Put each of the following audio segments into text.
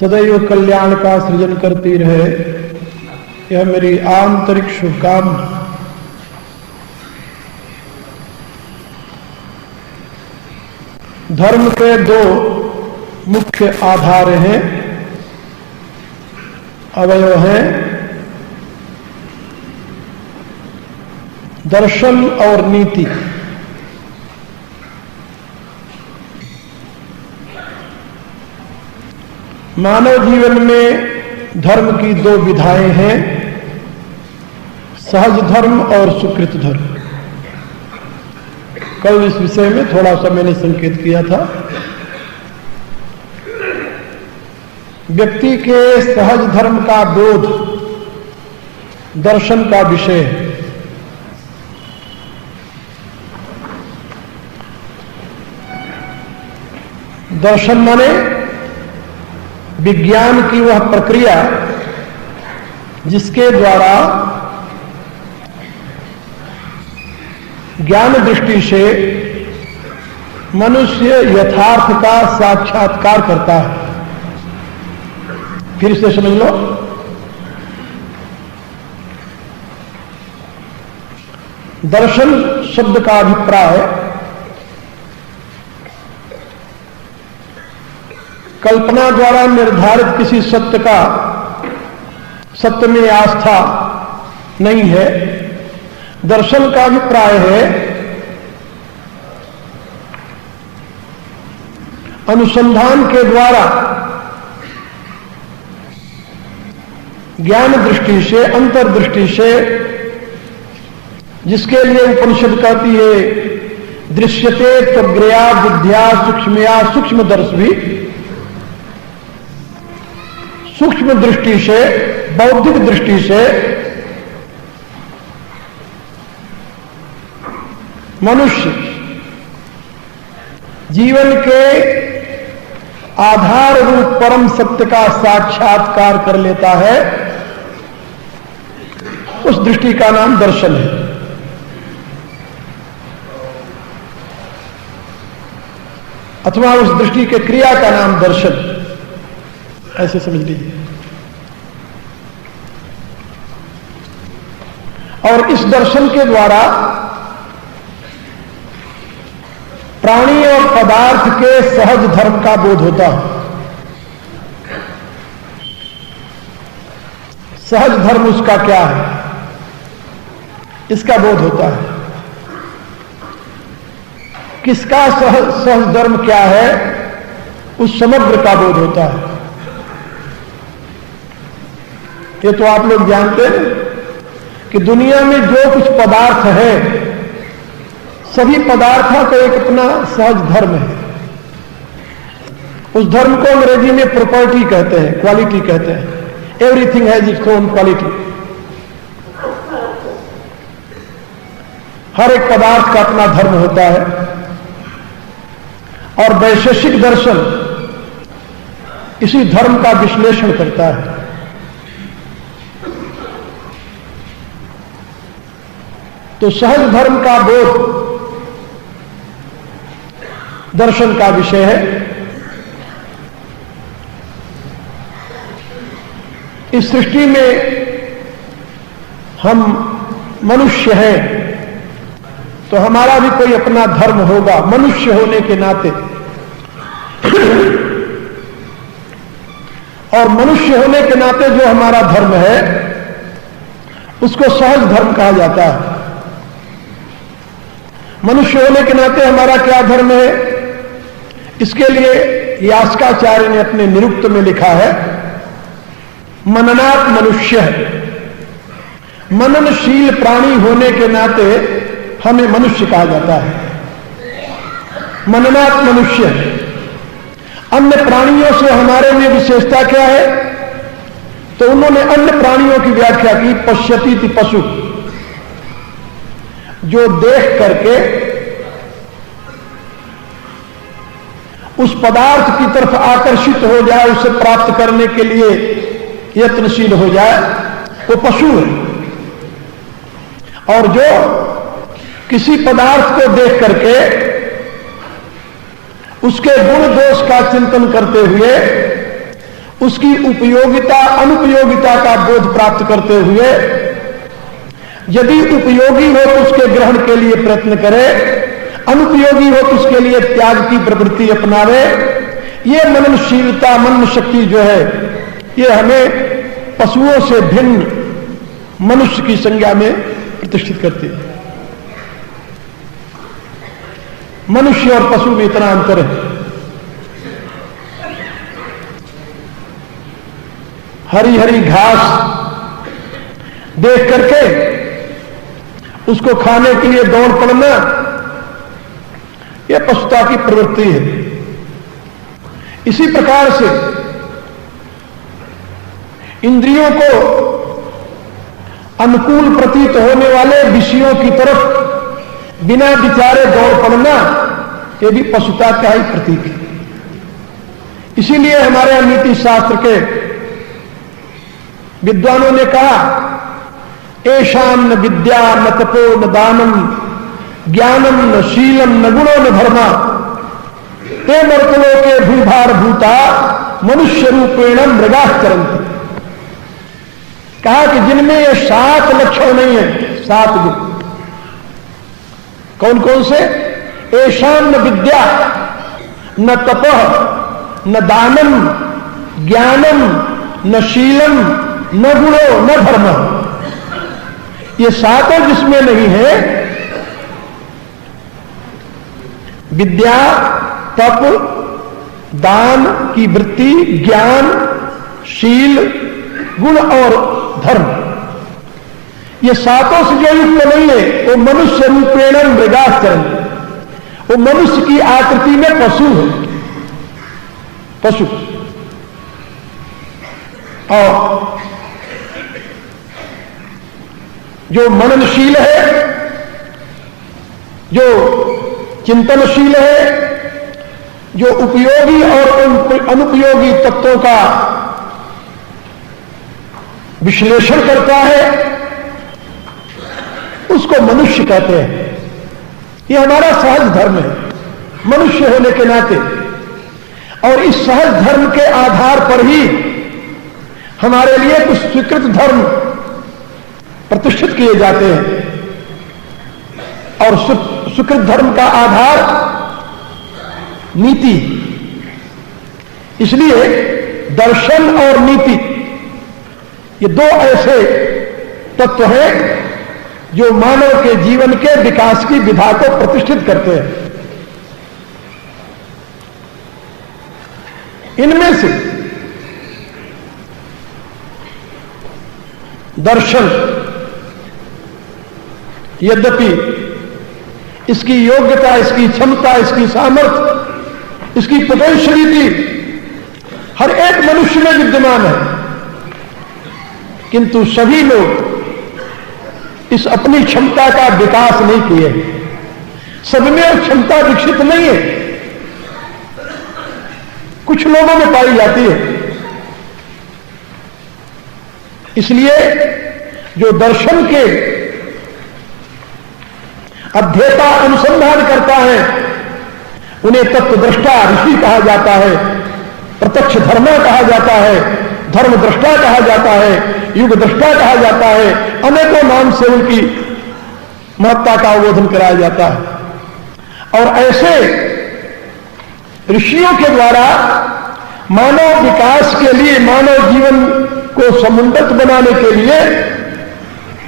सदैव कल्याण का सृजन करती रहे, यह मेरी आंतरिक शुभकामना। धर्म के दो मुख्य आधार हैं, अवयव हैं, दर्शन और नीति। मानव जीवन में धर्म की दो विधाएं हैं, सहज धर्म और सुकृत धर्म। कल इस विषय में थोड़ा सा मैंने संकेत किया था। व्यक्ति के सहज धर्म का बोध दर्शन का विषय है। दर्शन माने विज्ञान की वह प्रक्रिया जिसके द्वारा ज्ञान दृष्टि से मनुष्य यथार्थ का साक्षात्कार करता है। फिर से समझ लो, दर्शन शब्द का अभिप्राय कल्पना द्वारा निर्धारित किसी सत्य का, सत्य में आस्था नहीं है। दर्शन का अभिप्राय है अनुसंधान के द्वारा ज्ञान दृष्टि से, अंतर्दृष्टि से, जिसके लिए उपनिषद कहती है दृश्यते त्वग्रया बुद्ध्या सूक्ष्मया सूक्ष्मदर्शी, सूक्ष्म दृष्टि से, बौद्धिक दृष्टि से मनुष्य जीवन के आधार रूप परम सत्य का साक्षात्कार कर लेता है। उस दृष्टि का नाम दर्शन है। अथवा उस दृष्टि के क्रिया का नाम दर्शन, ऐसे समझ लीजिए। और इस दर्शन के द्वारा प्राणी और पदार्थ के सहज धर्म का बोध होता है। सहज धर्म उसका क्या है, इसका बोध होता है। किसका सहज धर्म क्या है, उस समग्र का बोध होता है। ये तो आप लोग जानते हैं कि दुनिया में जो कुछ पदार्थ है, सभी पदार्थों का एक अपना सहज धर्म है। उस धर्म को अंग्रेजी में प्रॉपर्टी कहते हैं, क्वालिटी कहते हैं। Everything has its own quality. हर एक पदार्थ का अपना धर्म होता है। और वैशेषिक दर्शन इसी धर्म का विश्लेषण करता है। तो सहज धर्म का बोध दर्शन का विषय है। इस सृष्टि में हम मनुष्य हैं, तो हमारा भी कोई अपना धर्म होगा मनुष्य होने के नाते। और मनुष्य होने के नाते जो हमारा धर्म है उसको सहज धर्म कहा जाता है। मनुष्य होने के नाते हमारा क्या धर्म है, इसके लिए यास्काचार्य ने अपने निरुक्त में लिखा है, मननात् मनुष्य। मननशील प्राणी होने के नाते हमें मनुष्य कहा जाता है। मननात् मनुष्य। अन्य प्राणियों से हमारे में विशेषता क्या है, तो उन्होंने अन्य प्राणियों की व्याख्या की पश्यति पशु, जो देख करके उस पदार्थ की तरफ आकर्षित हो जाए, उसे प्राप्त करने के लिए यत्नशील हो जाए, वो पशु है। और जो किसी पदार्थ को देख करके उसके गुण दोष का चिंतन करते हुए उसकी उपयोगिता अनुपयोगिता का बोध प्राप्त करते हुए यदि उपयोगी हो तो उसके ग्रहण के लिए प्रयत्न करे, अनुपयोगी हो तो उसके लिए त्याग की प्रवृत्ति अपनावे। ये मननशीलता, मन शक्ति जो है, ये हमें पशुओं से भिन्न मनुष्य की संज्ञा में प्रतिष्ठित करती है। मनुष्य और पशु में इतना अंतर है। हरी हरी घास देख करके उसको खाने के लिए दौड़ पड़ना, यह पशुता की प्रवृत्ति है। इसी प्रकार से इंद्रियों को अनुकूल प्रतीत होने वाले विषयों की तरफ बिना विचारे दौड़ पड़ना, यह भी पशुता का ही प्रतीक है। इसीलिए हमारे नीति शास्त्र के विद्वानों ने कहा, एषाम न विद्या न तपो न दानम ज्ञानम न शीलम न गुणो न धर्मा ते मर्तलो के भूभार भूता मनुष्य रूपेण मृगाश्चरन्ति। कहा कि जिनमें ये 7 लक्षण नहीं है, 7 गुण। कौन कौन से? एषाम न विद्या न तपः न दानम ज्ञानम न शीलम न गुणो न धर्म। ये 7 जिसमें नहीं है, विद्या, तप, दान की वृत्ति, ज्ञान, शील, गुण और धर्म, ये 7 से जो युक्त नहीं है वो मनुष्य रूपेण मृगाश्चरण, वो मनुष्य की आकृति में पशु है, पशु। और जो मननशील है, जो चिंतनशील है, जो उपयोगी और अनुपयोगी तत्वों का विश्लेषण करता है, उसको मनुष्य कहते हैं। यह हमारा सहज धर्म है मनुष्य होने के नाते। और इस सहज धर्म के आधार पर ही हमारे लिए कुछ स्वीकृत धर्म प्रतिष्ठित किए जाते हैं। और स्वीकृत धर्म का आधार नीति। इसलिए दर्शन और नीति, ये 2 ऐसे तत्व हैं जो मानव के जीवन के विकास की विधा को प्रतिष्ठित करते हैं। इनमें से दर्शन, यद्यपि इसकी योग्यता, इसकी क्षमता, इसकी सामर्थ्य, इसकी पोटेंशियलिटी हर एक मनुष्य में विद्यमान है, किंतु सभी लोग इस अपनी क्षमता का विकास नहीं किए। सब में क्षमता विकसित नहीं है, कुछ लोगों में पाई जाती है। इसलिए जो दर्शन के अध्येता अनुसंधान करता है उन्हें तत्वदृष्टा ऋषि कहा जाता है, प्रत्यक्ष धर्मा कहा जाता है, धर्म दृष्टा कहा जाता है, युग दृष्टा कहा जाता है। अनेकों नाम से उनकी महत्ता का अवबोधन कराया जाता है। और ऐसे ऋषियों के द्वारा मानव विकास के लिए, मानव जीवन को समुन्नत बनाने के लिए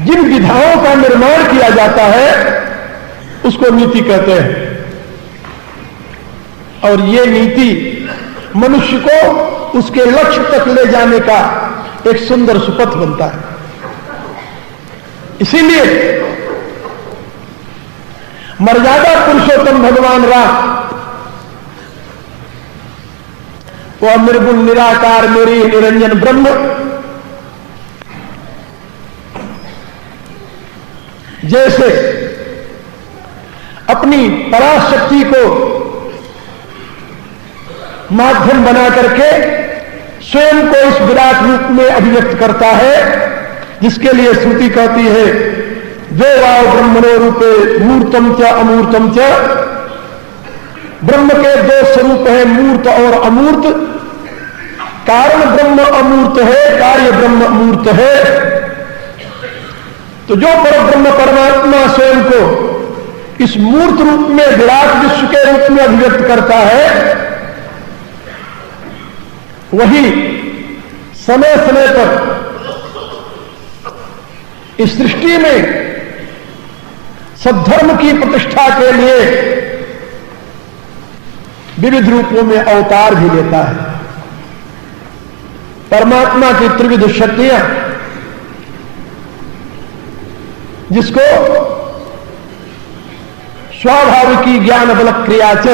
जिन विधाओं का निर्माण किया जाता है उसको नीति कहते हैं। और ये नीति मनुष्य को उसके लक्ष्य तक ले जाने का एक सुंदर सुपथ बनता है। इसीलिए मर्यादा पुरुषोत्तम भगवान राम, वह निर्गुण निराकार मेरी निरंजन ब्रह्म, जैसे अपनी पराशक्ति को माध्यम बना करके स्वयं को इस विराट रूप में अभिव्यक्त करता है, जिसके लिए श्रुति कहती है देवाव ब्रह्मणो रूपे मूर्तम च अमूर्तम च। ब्रह्म के 2 स्वरूप हैं, मूर्त और अमूर्त। कारण ब्रह्म अमूर्त है, कार्य ब्रह्म मूर्त है। तो जो परब्रह्म परमात्मा स्वयं को इस मूर्त रूप में, विराट विश्व के रूप में अभिव्यक्त करता है, वही समय समय पर इस सृष्टि में सद्धर्म की प्रतिष्ठा के लिए विविध रूपों में अवतार भी लेता है। परमात्मा की त्रिविध शक्तियां, जिसको स्वाभाविकी ज्ञान बल क्रियाच,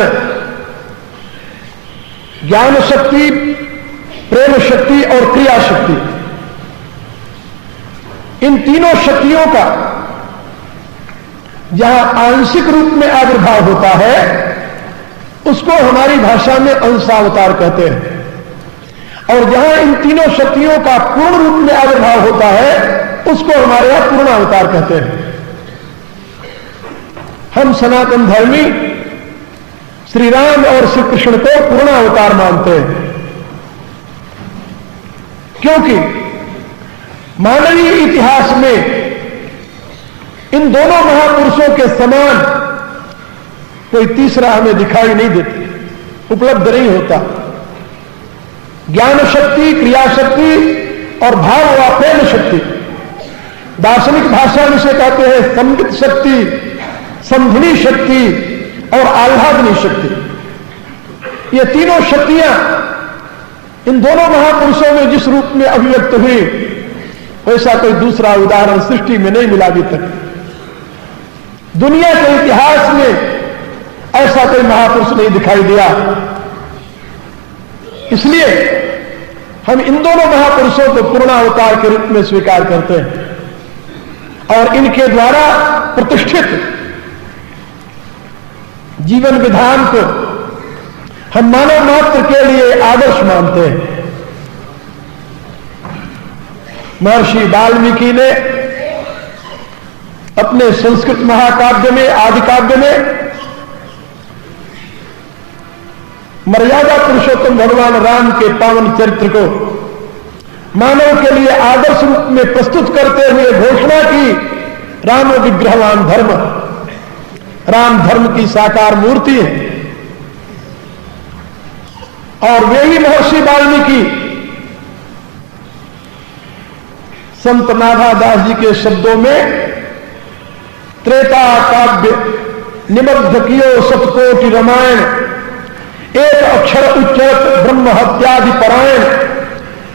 ज्ञान शक्ति, प्रेम शक्ति और क्रिया शक्ति, इन तीनों शक्तियों का जहां आंशिक रूप में आविर्भाव होता है, उसको हमारी भाषा में अंशावतार कहते हैं। और जहां इन तीनों शक्तियों का पूर्ण रूप में आविर्भाव होता है, उसको हमारे यहां पूर्णावतार कहते हैं। हम सनातन धर्मी श्री राम और श्री कृष्ण को पूर्णावतार मानते हैं, क्योंकि मानवीय इतिहास में इन दोनों महापुरुषों के समान कोई तीसरा हमें दिखाई नहीं देता, उपलब्ध नहीं होता। ज्ञान शक्ति, क्रिया शक्ति और भाव व प्रेम शक्ति, दार्शनिक भाषा में से कहते हैं संबित शक्ति, संधिनी शक्ति और आह्लादनी शक्ति। ये तीनों शक्तियां इन दोनों महापुरुषों में जिस रूप में अभिव्यक्त हुई, वैसा कोई दूसरा उदाहरण सृष्टि में नहीं मिला अभी तक। दुनिया के इतिहास में ऐसा कोई महापुरुष नहीं दिखाई दिया। इसलिए हम इन दोनों महापुरुषों को पूर्णावतार के रूप में स्वीकार करते हैं और इनके द्वारा प्रतिष्ठित जीवन विधान को हम मानव मात्र के लिए आदर्श मानते हैं। महर्षि वाल्मीकि ने अपने संस्कृत महाकाव्य में, आदि काव्य में, मर्यादा पुरुषोत्तम भगवान राम के पावन चरित्र को मानव के लिए आदर्श रूप में प्रस्तुत करते हुए घोषणा की, राम विग्रहवान धर्म, राम धर्म की साकार मूर्ति है। और वे ही महर्षि वाल्मीकि संत नाभादास जी के शब्दों में त्रेता काव्य निमग्ध कियो सतकोटि रामायण, एक अक्षर उच्चरत ब्रह्म हत्यादि परायण,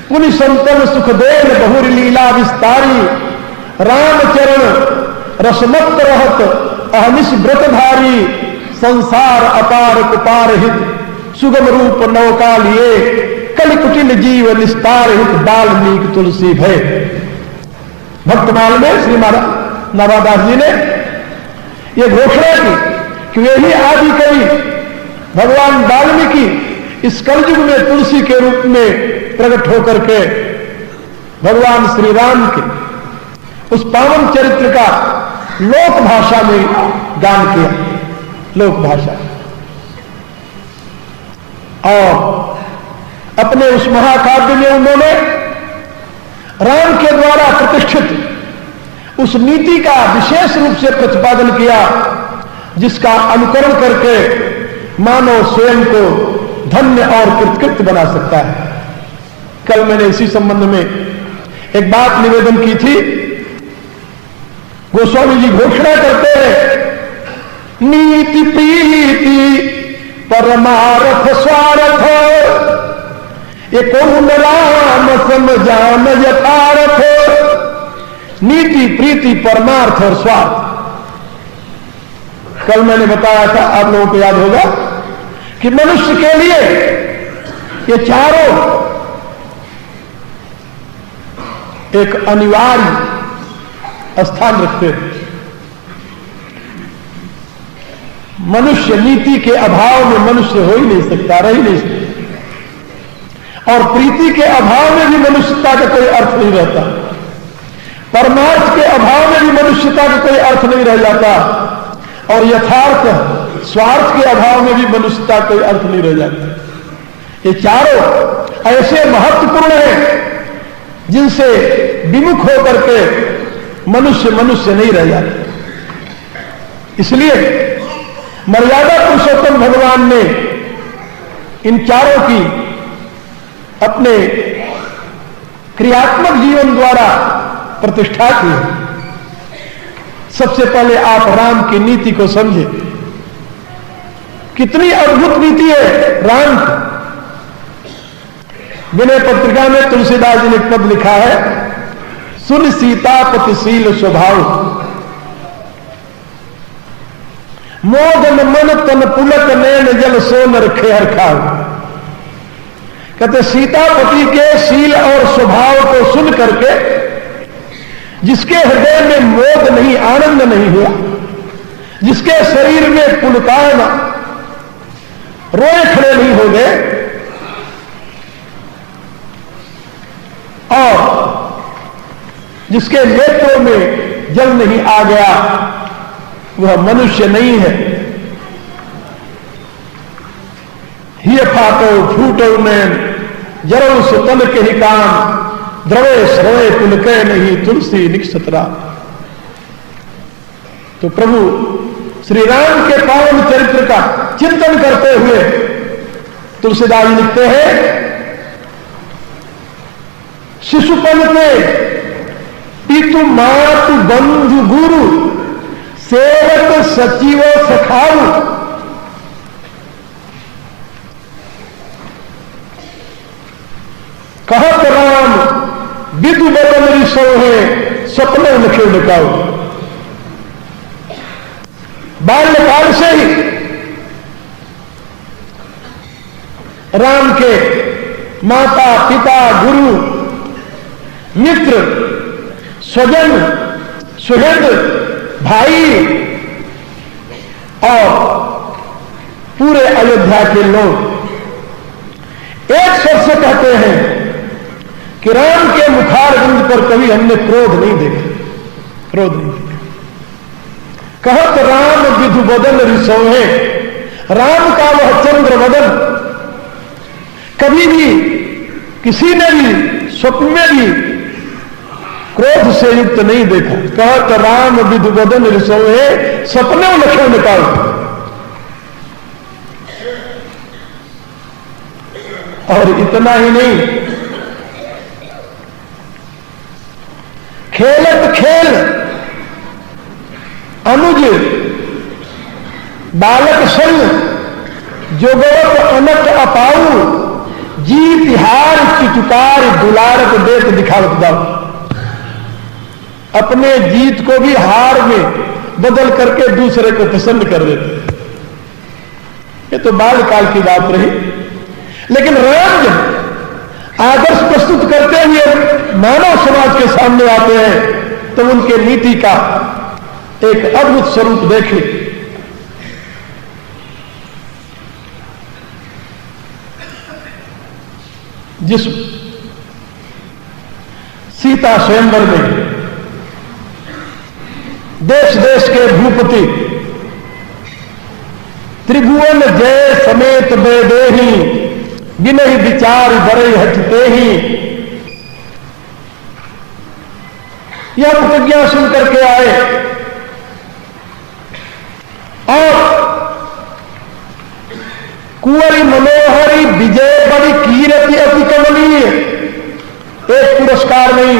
पुनि संतन सुखदेन बहुरी लीला विस्तारी, रामचरण रसमत्त रहत अहनिश व्रतधारी, संसार अपार कुपार हित सुगम रूप नौका लिए, कलि कुटिल जीव निस्तार हित वाल्मीकि तुलसी भय। भक्तमाल में श्री नाभादास जी ने यह घोषणा की कि वे ही आदि कवि भगवान वाल्मीकि इस कलयुग में तुलसी के रूप में प्रकट होकर के भगवान श्री राम के उस पावन चरित्र का लोक भाषा में गान किया, लोक भाषा। और अपने उस महाकाव्य में उन्होंने राम के द्वारा प्रतिष्ठित उस नीति का विशेष रूप से प्रतिपादन किया, जिसका अनुकरण करके मानव स्वयं को धन्य और कृतकृत्य बना सकता है। कल मैंने इसी संबंध में एक बात निवेदन की थी। गोस्वामी जी घोषणा करते हैं, नीति प्रीति परमार्थ स्वार्थ, ये कौन राम समझान यथार्थ। नीति प्रीति परमार्थ और स्वार्थ। कल मैंने बताया था, आप लोगों को याद होगा, कि मनुष्य के लिए ये चारों एक अनिवार्य स्थान रखते हैं। मनुष्य नीति के अभाव में मनुष्य हो ही नहीं सकता, रह ही नहीं सकता। और प्रीति के अभाव में भी मनुष्यता का कोई अर्थ नहीं रहता। परमार्थ के अभाव में भी मनुष्यता का कोई अर्थ नहीं रह जाता। और यथार्थ स्वार्थ के अभाव में भी मनुष्यता कोई अर्थ नहीं रह जाता। ये चारों ऐसे महत्वपूर्ण हैं जिनसे विमुख होकर के मनुष्य नहीं रह जाता। इसलिए मर्यादा पुरुषोत्तम भगवान ने इन चारों की अपने क्रियात्मक जीवन द्वारा प्रतिष्ठा की। सबसे पहले आप राम की नीति को समझे। कितनी अद्भुत नीति है राम की। विनय पत्रिका में तुलसीदास जी ने एक पद लिखा है, सुन सीता पतिशील स्वभाव, मोदन मन तन पुलक नैन जल सो न रखे हर खाओ। कहते सीतापति के शील और स्वभाव को सुन करके जिसके हृदय में मोद नहीं, आनंद नहीं हुआ, जिसके शरीर में पुलकान रोए खड़े नहीं हो गए और जिसके नेत्रों में जल नहीं आ गया, वह मनुष्य नहीं है। ही फाटो फूटो में जरो सुतन के ही काम, द्रवे श्रवे पुलके नहीं तुलसी निक्षतरा। तो प्रभु श्री राम के पावन चरित्र का चिंतन करते हुए तुलसीदास लिखते हैं, शिशुपन के पितु मातु बंधु गुरु सेवक सचिव सखाऊ, कहत राम विदु बदन ऋषो है सपने लखे निकाओ। बाल्यकाल से ही राम के माता पिता गुरु मित्र स्वजन सुहृद भाई और पूरे अयोध्या के लोग एक स्वर से कहते हैं कि राम के मुखारविंद पर कभी हमने क्रोध नहीं देखा, क्रोध नहीं देखा। कहत राम विधु बदन ऋषोहे, राम का वह चंद्र बदन कभी भी किसी ने भी स्वप्न में भी क्रोध से युक्त नहीं देखा। कहत राम विधु बदन ऋषोहे सपने लखे निकाल। और इतना ही नहीं, खेलत खेल अनुज बालक संग जोगवत अनक अपाऊ, जीत हार चितुकार दुलारक देख दिखावत दाऊ। अपने जीत को भी हार में बदल करके दूसरे को पसंद कर देते। ये तो बालकाल की बात रही। लेकिन राम जब आदर्श प्रस्तुत करते हुए मानव समाज के सामने आते हैं तो उनके नीति का एक अद्भुत स्वरूप देखें। जिस सीता स्वयंवर में देश देश के भूपति त्रिभुवन जय समेत बेदेही, बिनहि विचार बड़े हटते ही, यह प्रतिज्ञा सुन करके आए और कुंवरी मनोहरी विजय बड़ी कीरति अति कमनीय, एक पुरस्कार नहीं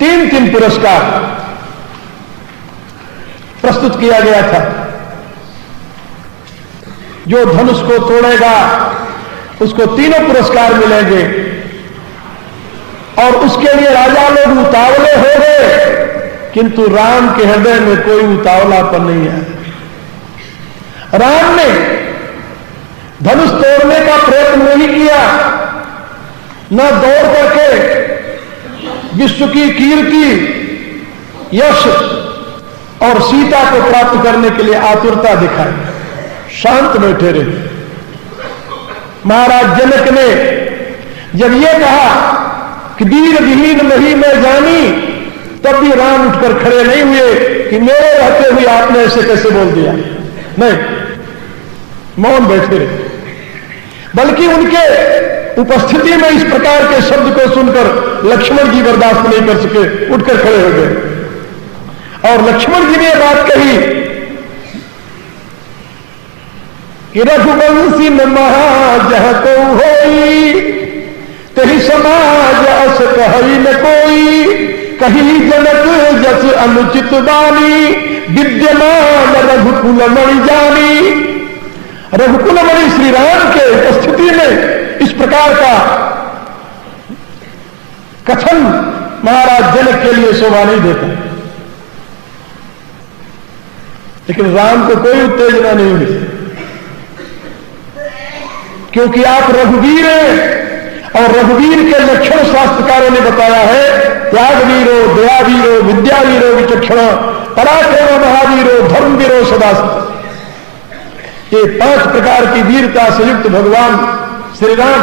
3 पुरस्कार प्रस्तुत किया गया था। जो धनुष को तोड़ेगा उसको 3 पुरस्कार मिलेंगे और उसके लिए राजा लोग उतावले हो गए, किंतु राम के हृदय में कोई उतावलापन नहीं है। राम ने धनुष तोड़ने का प्रयत्न नहीं किया, न दौड़ करके विश्व की कीर्ति यश और सीता को प्राप्त करने के लिए आतुरता दिखाई, शांत बैठे रहे। महाराज जनक ने जब यह कहा कि वीर विहीन नहीं मैं जानी, तब भी राम उठकर खड़े नहीं हुए कि मेरे रहते हुए आपने ऐसे कैसे बोल दिया। नहीं, मौन बैठे रहे। बल्कि उनके उपस्थिति में इस प्रकार के शब्द को सुनकर लक्ष्मण जी बर्दाश्त नहीं कर सके, उठकर खड़े हो गए और लक्ष्मण जी ने यह बात कही कि रघुवंशी न महाजह को होई, तेहि समाज अस कही न कोई, कही जनक जस अनुचित बानी, विद्यमान रघुकुल मणि जानी। रघुकुल मणि श्री राम के उपस्थिति में इस प्रकार का कथन महाराज जनक के लिए शोभा नहीं देता, लेकिन राम को कोई उत्तेजना नहीं हुई, क्योंकि आप रघुवीर हैं और रघुवीर के लक्षण शास्त्रकारों ने बताया है, त्यागवीरो, दयावीरो, विद्यावीरो, विचक्षण, पराक्रम महावीरो, धर्मवीरो, सदा। ये 5 प्रकार की वीरता से युक्त भगवान श्री राम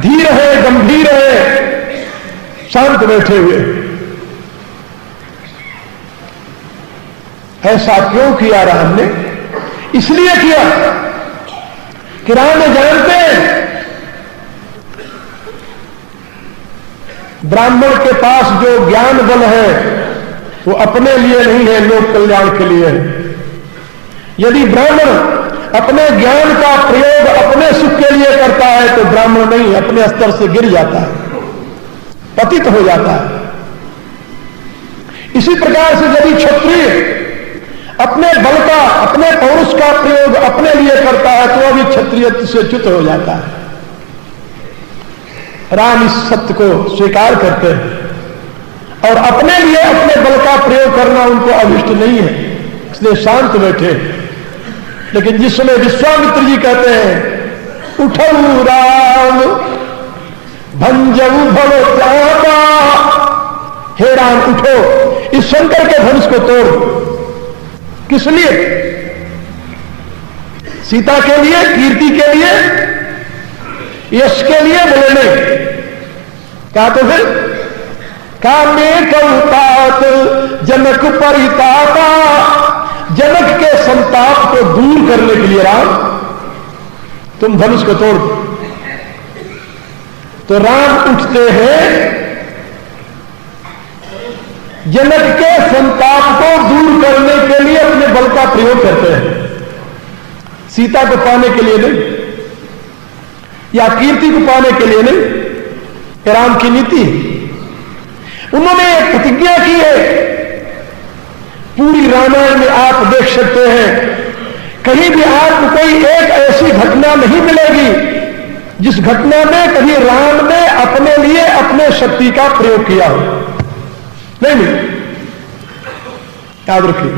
धीर है, गंभीर है, शांत बैठे हुए। ऐसा क्यों किया राम ने? इसलिए किया कि राम जानते हैं ब्राह्मण के पास जो ज्ञान बल है वो अपने लिए नहीं है, लोक कल्याण के लिए है। यदि ब्राह्मण अपने ज्ञान का प्रयोग अपने सुख के लिए करता है तो ब्राह्मण नहीं, अपने स्तर से गिर जाता है, पतित हो जाता है। इसी प्रकार से यदि क्षत्रिय अपने बल का, अपने पौरुष का प्रयोग अपने लिए करता है तो अभी क्षत्रियत्व से च्युत हो जाता है। राम इस सत्य को स्वीकार करते हैं और अपने लिए अपने बल का प्रयोग करना उनको अभिष्ट नहीं है, इसलिए शांत बैठे। लेकिन जिस समय विश्वामित्र जी कहते हैं उठऊ राम भंजऊ भव जाता, हे राम उठो, इस शंकर के धनुष को तोड़। किस लिए? सीता के लिए, कीर्ति के लिए, यश के लिए? बोले नहीं। क्या तो फिर कामे कौतात जनक परितापा, जनक के संताप को दूर करने के लिए राम तुम धनुष को तोड़। तो राम उठते हैं, जनक के संताप को दूर करने के लिए अपने बल का प्रयोग करते हैं, सीता को पाने के लिए नहीं या कीर्ति को पाने के लिए नहीं। राम की नीति है। उन्होंने एक प्रतिज्ञा की है, पूरी रामायण में आप देख सकते हैं, कहीं भी आपको कोई एक ऐसी घटना नहीं मिलेगी जिस घटना में कभी राम ने अपने लिए अपने शक्ति का प्रयोग किया हो, नहीं मिले। याद रखिए।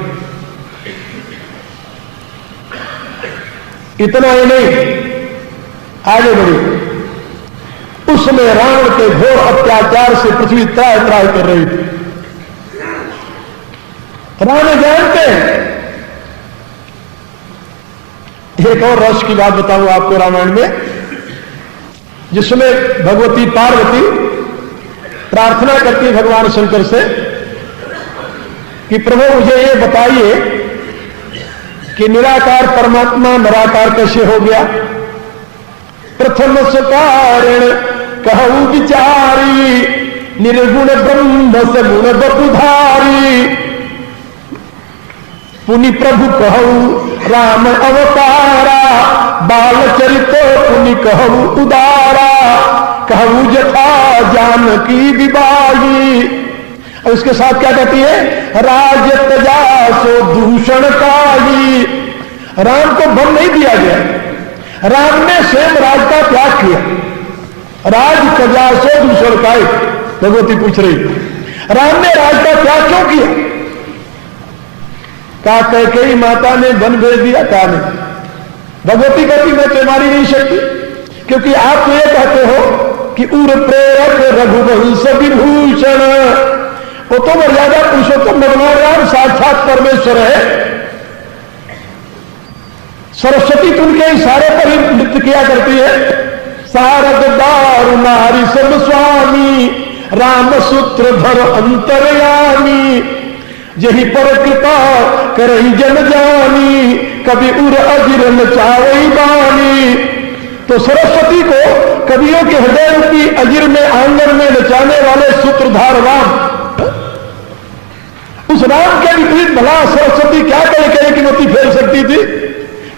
इतना ही नहीं, आगे बढ़िए। उस समय रावण के घोर अत्याचार से पृथ्वी त्राह त्राह कर रही थी। रावण जानते हैं, एक और रस की बात बताऊं आपको रामायण में, जिसमें भगवती पार्वती प्रार्थना करती भगवान शंकर से कि प्रभु मुझे ये बताइए कि निराकार परमात्मा निराकार कैसे हो गया। प्रथम कारण कहूं विचारी, निर्गुण ब्रह्म से गुण बपुधारी। पुनि प्रभु कहूं राम अवतारा, बाल चरित पुनि कहूं उदारा। कहूं जथा जानकी विवाही। और उसके साथ क्या कहती है? राज तजा सो दूषण काई। राम को बन नहीं दिया गया, राम ने स्वयं राज का त्याग किया। राज तजा सो दूषण काई, भगवती पूछ रही, राम ने राज का त्याग क्यों किया? कहा कैकेयी माता ने वन भेज दिया। कहा नहीं। भगवती कहती मैं तुम्हारी नहीं शक्ति, क्योंकि आप तो ये कहते हो कि उर प्रेरक रघुवंश विभूषण। वो तो मर्यादा पुरुषोत्तम भगवान राम साक्षात परमेश्वर है। सरस्वती तो उनके इशारे पर ही नृत्य किया करती है। शारद दारु नारी सब स्वामी, राम सूत्रधर अंतर्यामी। यही पर कृपा करही जन जानी, कभी उर अजिर नचावई बानी। तो सरस्वती को कवियों के हृदय रूपी अजिर में आंगन में नचाने वाले सूत्रधार राम, उस राम के विपरीत भला सरस्वती क्या कहे कहे कि मोती फेर सकती थी?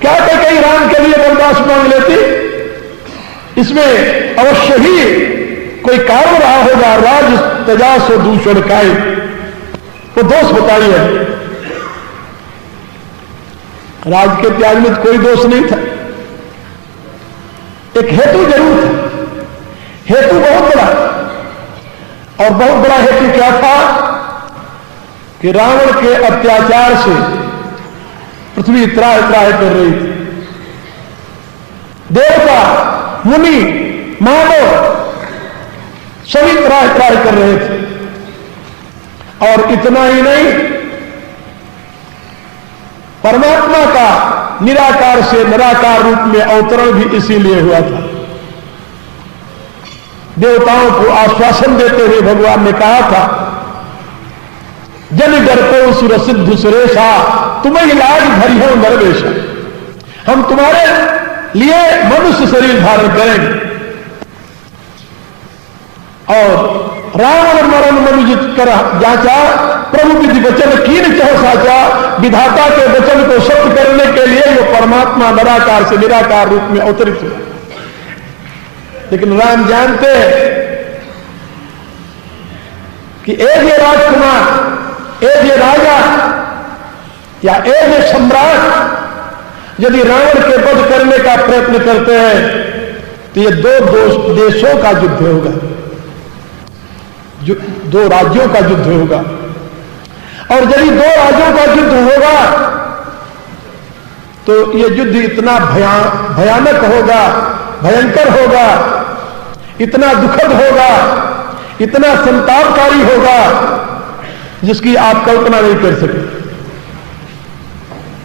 क्या कहे कहीं राम के लिए बर्दाश्त मांग लेती? इसमें अवश्य ही कोई कारण रहा होगा। राज तजा सो दूषण काय, वो दोष बताइए। राज के त्याग में कोई दोष नहीं था, एक हेतु जरूर था। हेतु बहुत बड़ा, और बहुत बड़ा हेतु क्या था कि रावण के अत्याचार से पृथ्वी त्राह त्राह कर रही थी। देवता, मुनि, मानव सभी त्राह त्राह कर रहे थे। और इतना ही नहीं, परमात्मा का निराकार से निराकार रूप में अवतरण भी इसीलिए हुआ था। देवताओं को आश्वासन देते हुए भगवान ने कहा था, जन डरते सुर सिद्ध सुरेशा, तुम्हें लाज भरी हो नरवेशा। हम तुम्हारे लिए मनुष्य शरीर धारण करेंगे। और रावण मरण मनुजित कर जाचा, प्रभु विधि वचन कीन चह साचा। विधाता के वचन को सत्य करने के लिए वो परमात्मा निराकार से निराकार रूप में अवतरित हुआ। लेकिन राम जानते कि एक ये राजकुमार, एक ये राजा या एक ये सम्राट यदि रावण के वध करने का प्रयत्न करते हैं तो ये दो देशों का युद्ध होगा, दो राज्यों का युद्ध होगा। और यदि दो राज्यों का युद्ध होगा तो ये युद्ध इतना भयानक होगा, भयंकर होगा, इतना दुखद होगा, इतना संतापकारी होगा जिसकी आप कल्पना नहीं कर सकते।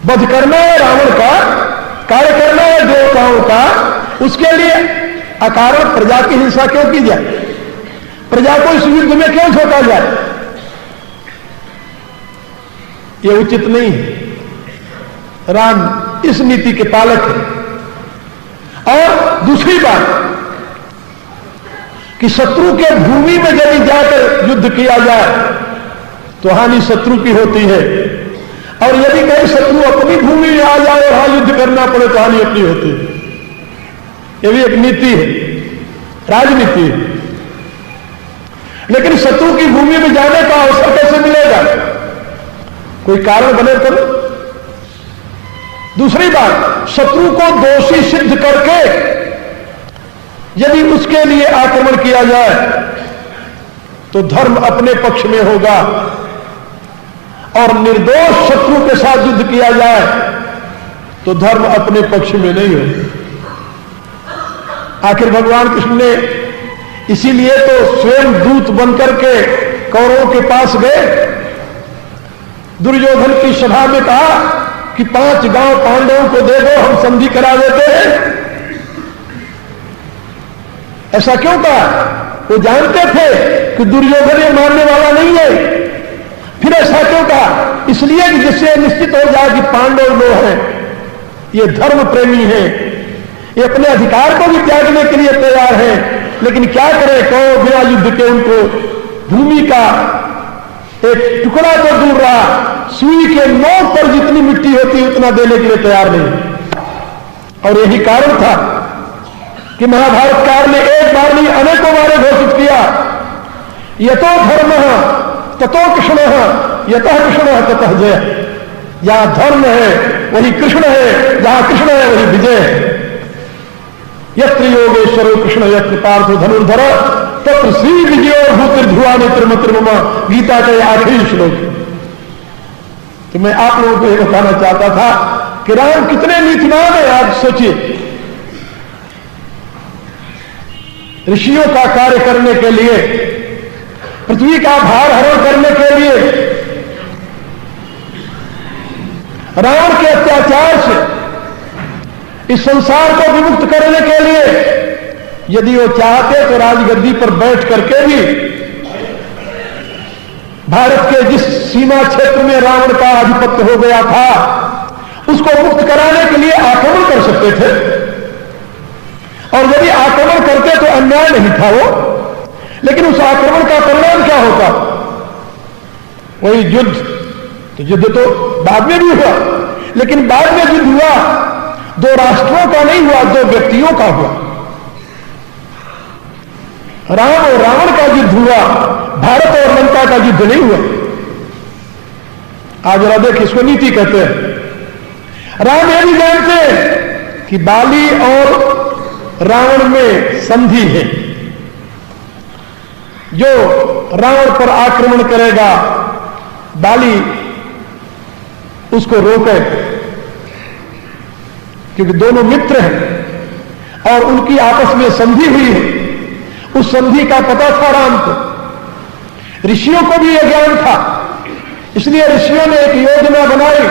वध करना है रावण का, कार्य करना है देवताओं का, उसके लिए अकारण प्रजा की हिंसा क्यों की जाए? प्रजा को इस युद्ध में क्यों झोंका जाए? यह उचित नहीं है। राम इस नीति के पालक है। और दूसरी बात कि शत्रु के भूमि में यदि जाकर युद्ध किया जाए तो हानि शत्रु की होती है, और यदि कहीं शत्रु अपनी भूमि में आ जाए और वहां युद्ध करना पड़े तो हानि अपनी होती है। यह भी एक नीति है, राजनीति है। लेकिन शत्रु की भूमि में जाने का अवसर कैसे मिलेगा? कोई कारण बने तो। दूसरी बात, शत्रु को दोषी सिद्ध करके यदि उसके लिए आक्रमण किया जाए तो धर्म अपने पक्ष में होगा, और निर्दोष शत्रु के साथ युद्ध किया जाए तो धर्म अपने पक्ष में नहीं होगा। आखिर भगवान कृष्ण ने इसीलिए तो स्वयं दूत बनकर के कौरवों के पास गए, दुर्योधन की सभा में कहा कि 5 गांव पांडवों को दे दो, हम संधि करा देते हैं। ऐसा क्यों कहा? वो जानते थे कि दुर्योधन ये मानने वाला नहीं है। फिर ऐसा क्यों कहा? इसलिए कि जिससे निश्चित हो जाए कि पांडव लोग हैं, ये धर्म प्रेमी हैं, ये अपने अधिकार को भी त्यागने के लिए तैयार हैं, लेकिन क्या करें, कौरव बिना युद्ध के उनको भूमि का एक टुकड़ा तो दूर रहा, सुई के नोक पर जितनी मिट्टी होती उतना देने के लिए तैयार नहीं। और यही कारण था कि महाभारतकार ने एक बार नहीं अनेकों बार घोषित किया, यतो धर्म ततो कृष्ण, यतः कृष्ण ततः जय। जहां धर्म है वही कृष्ण है, जहां कृष्ण है वही विजय है। यत्र योगेश्वरो कृष्ण यत्र पार्थो धनुर्धर तत्र श्री विजयो भूतिर्ध्रुवा नेत्रमत्रिममा, गीता का यह आखिरी श्लोक। तो मैं आप लोगों को यह बताना चाहता था कि राम कितने नीतिमान है। आप सोचिए, ऋषियों का कार्य करने के लिए, पृथ्वी का भार हरण करने के लिए, रावण के अत्याचार से इस संसार को विमुक्त करने के लिए यदि वो चाहते तो राजगद्दी पर बैठ करके भी भारत के जिस सीमा क्षेत्र में रावण का आधिपत्य हो गया था उसको मुक्त कराने के लिए आक्रमण कर सकते थे। और यदि आक्रमण करते तो अन्याय नहीं था वो, लेकिन उस आक्रमण का परिणाम क्या होता? वही युद्ध। तो युद्ध तो बाद में भी हुआ, लेकिन बाद में युद्ध हुआ दो राष्ट्रों का नहीं हुआ, दो व्यक्तियों का हुआ। राम और रावण का युद्ध हुआ, भारत और लंका का युद्ध नहीं हुआ। आज जरा देख, इसको नीति कहते हैं। राम यह भी जानते हैं कि बाली और रावण में संधि है। जो रावण पर आक्रमण करेगा, बाली उसको रोके, क्योंकि दोनों मित्र हैं और उनकी आपस में संधि हुई है। उस संधि का पता था राम को, ऋषियों को भी यह ज्ञान था, इसलिए ऋषियों ने एक योजना बनाई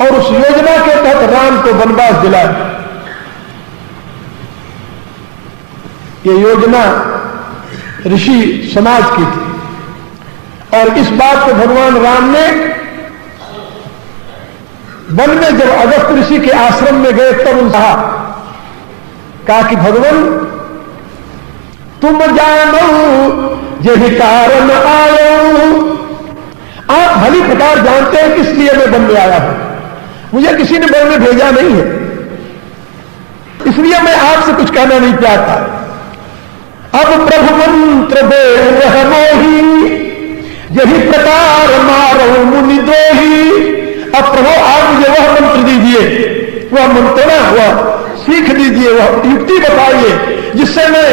और उस योजना के तहत राम को वनवास दिलाया। यह योजना ऋषि समाज की थी और इस बात को भगवान राम ने वन में जब अगस्त ऋषि के आश्रम में गए तब उनसे कहा कि भगवान तुम जानो यही कारण आयो। आप भली प्रकार जानते हैं किस लिए मैं वन में आया हूं, मुझे किसी ने वन में भेजा नहीं है, इसलिए मैं आपसे कुछ कहना नहीं चाहता। अब प्रभु मंत्र दे वह मोही, यही प्रकार मारो मुनि द्रोही। अब प्रभु आप मुझे वह मंत्र दीजिए, वह मंत्रणा, वह सीख दीजिए, वह युक्ति बताइए जिससे मैं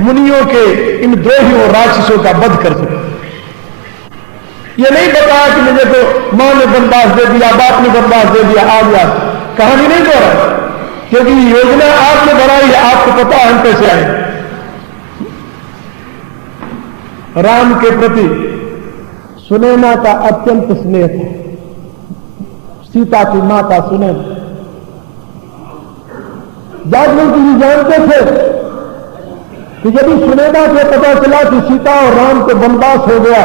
मुनियों के इन द्रोहियों राक्षसों का वध कर सकूं। यह नहीं बताया कि मुझे तो मां ने वनवास दे दिया, बाप ने वनवास दे दिया, आ गया। कहानी नहीं कह रहा, क्योंकि योजना आपने बनाई है, आपको पता हम कैसे आए। राम के प्रति सुनैना का अत्यंत स्नेह था, सीता की माता सुनैना। जागरूक जी जानते थे कि यदि सुनैना से पता चला कि सीता और राम को वनवास हो गया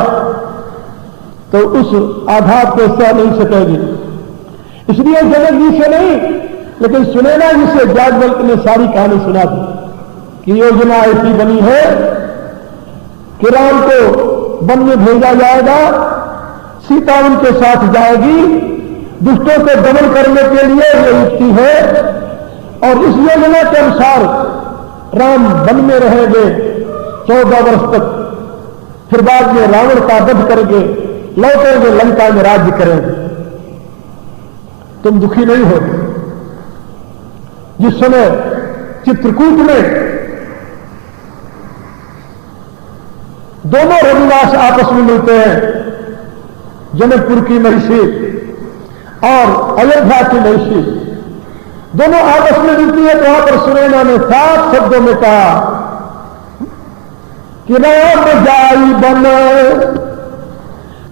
तो उस आघात को सह नहीं सकेगी, इसलिए जनक जी से नहीं लेकिन सुनैना जी से जागवल्क ने सारी कहानी सुना दी कि योजना ऐसी बनी है कि राम को वन में भेजा जाएगा, सीता उनके साथ जाएगी, दुष्टों को दमन करने के लिए यह युक्ति है। और इस योजना के अनुसार राम वन में रहेंगे 14 वर्ष तक, फिर बाद में रावण का वध करके लौटेंगे, लंका में राज्य करेंगे। तुम दुखी नहीं हो। जिस समय चित्रकूट में दोनों रघुनाथ आपस में मिलते हैं, जनकपुर की महिषी और अयोध्या की महिषी दोनों आपस में मिलती है, तो वहां पर सुनैना ने 7 शब्दों में कहा कि राम जाई बन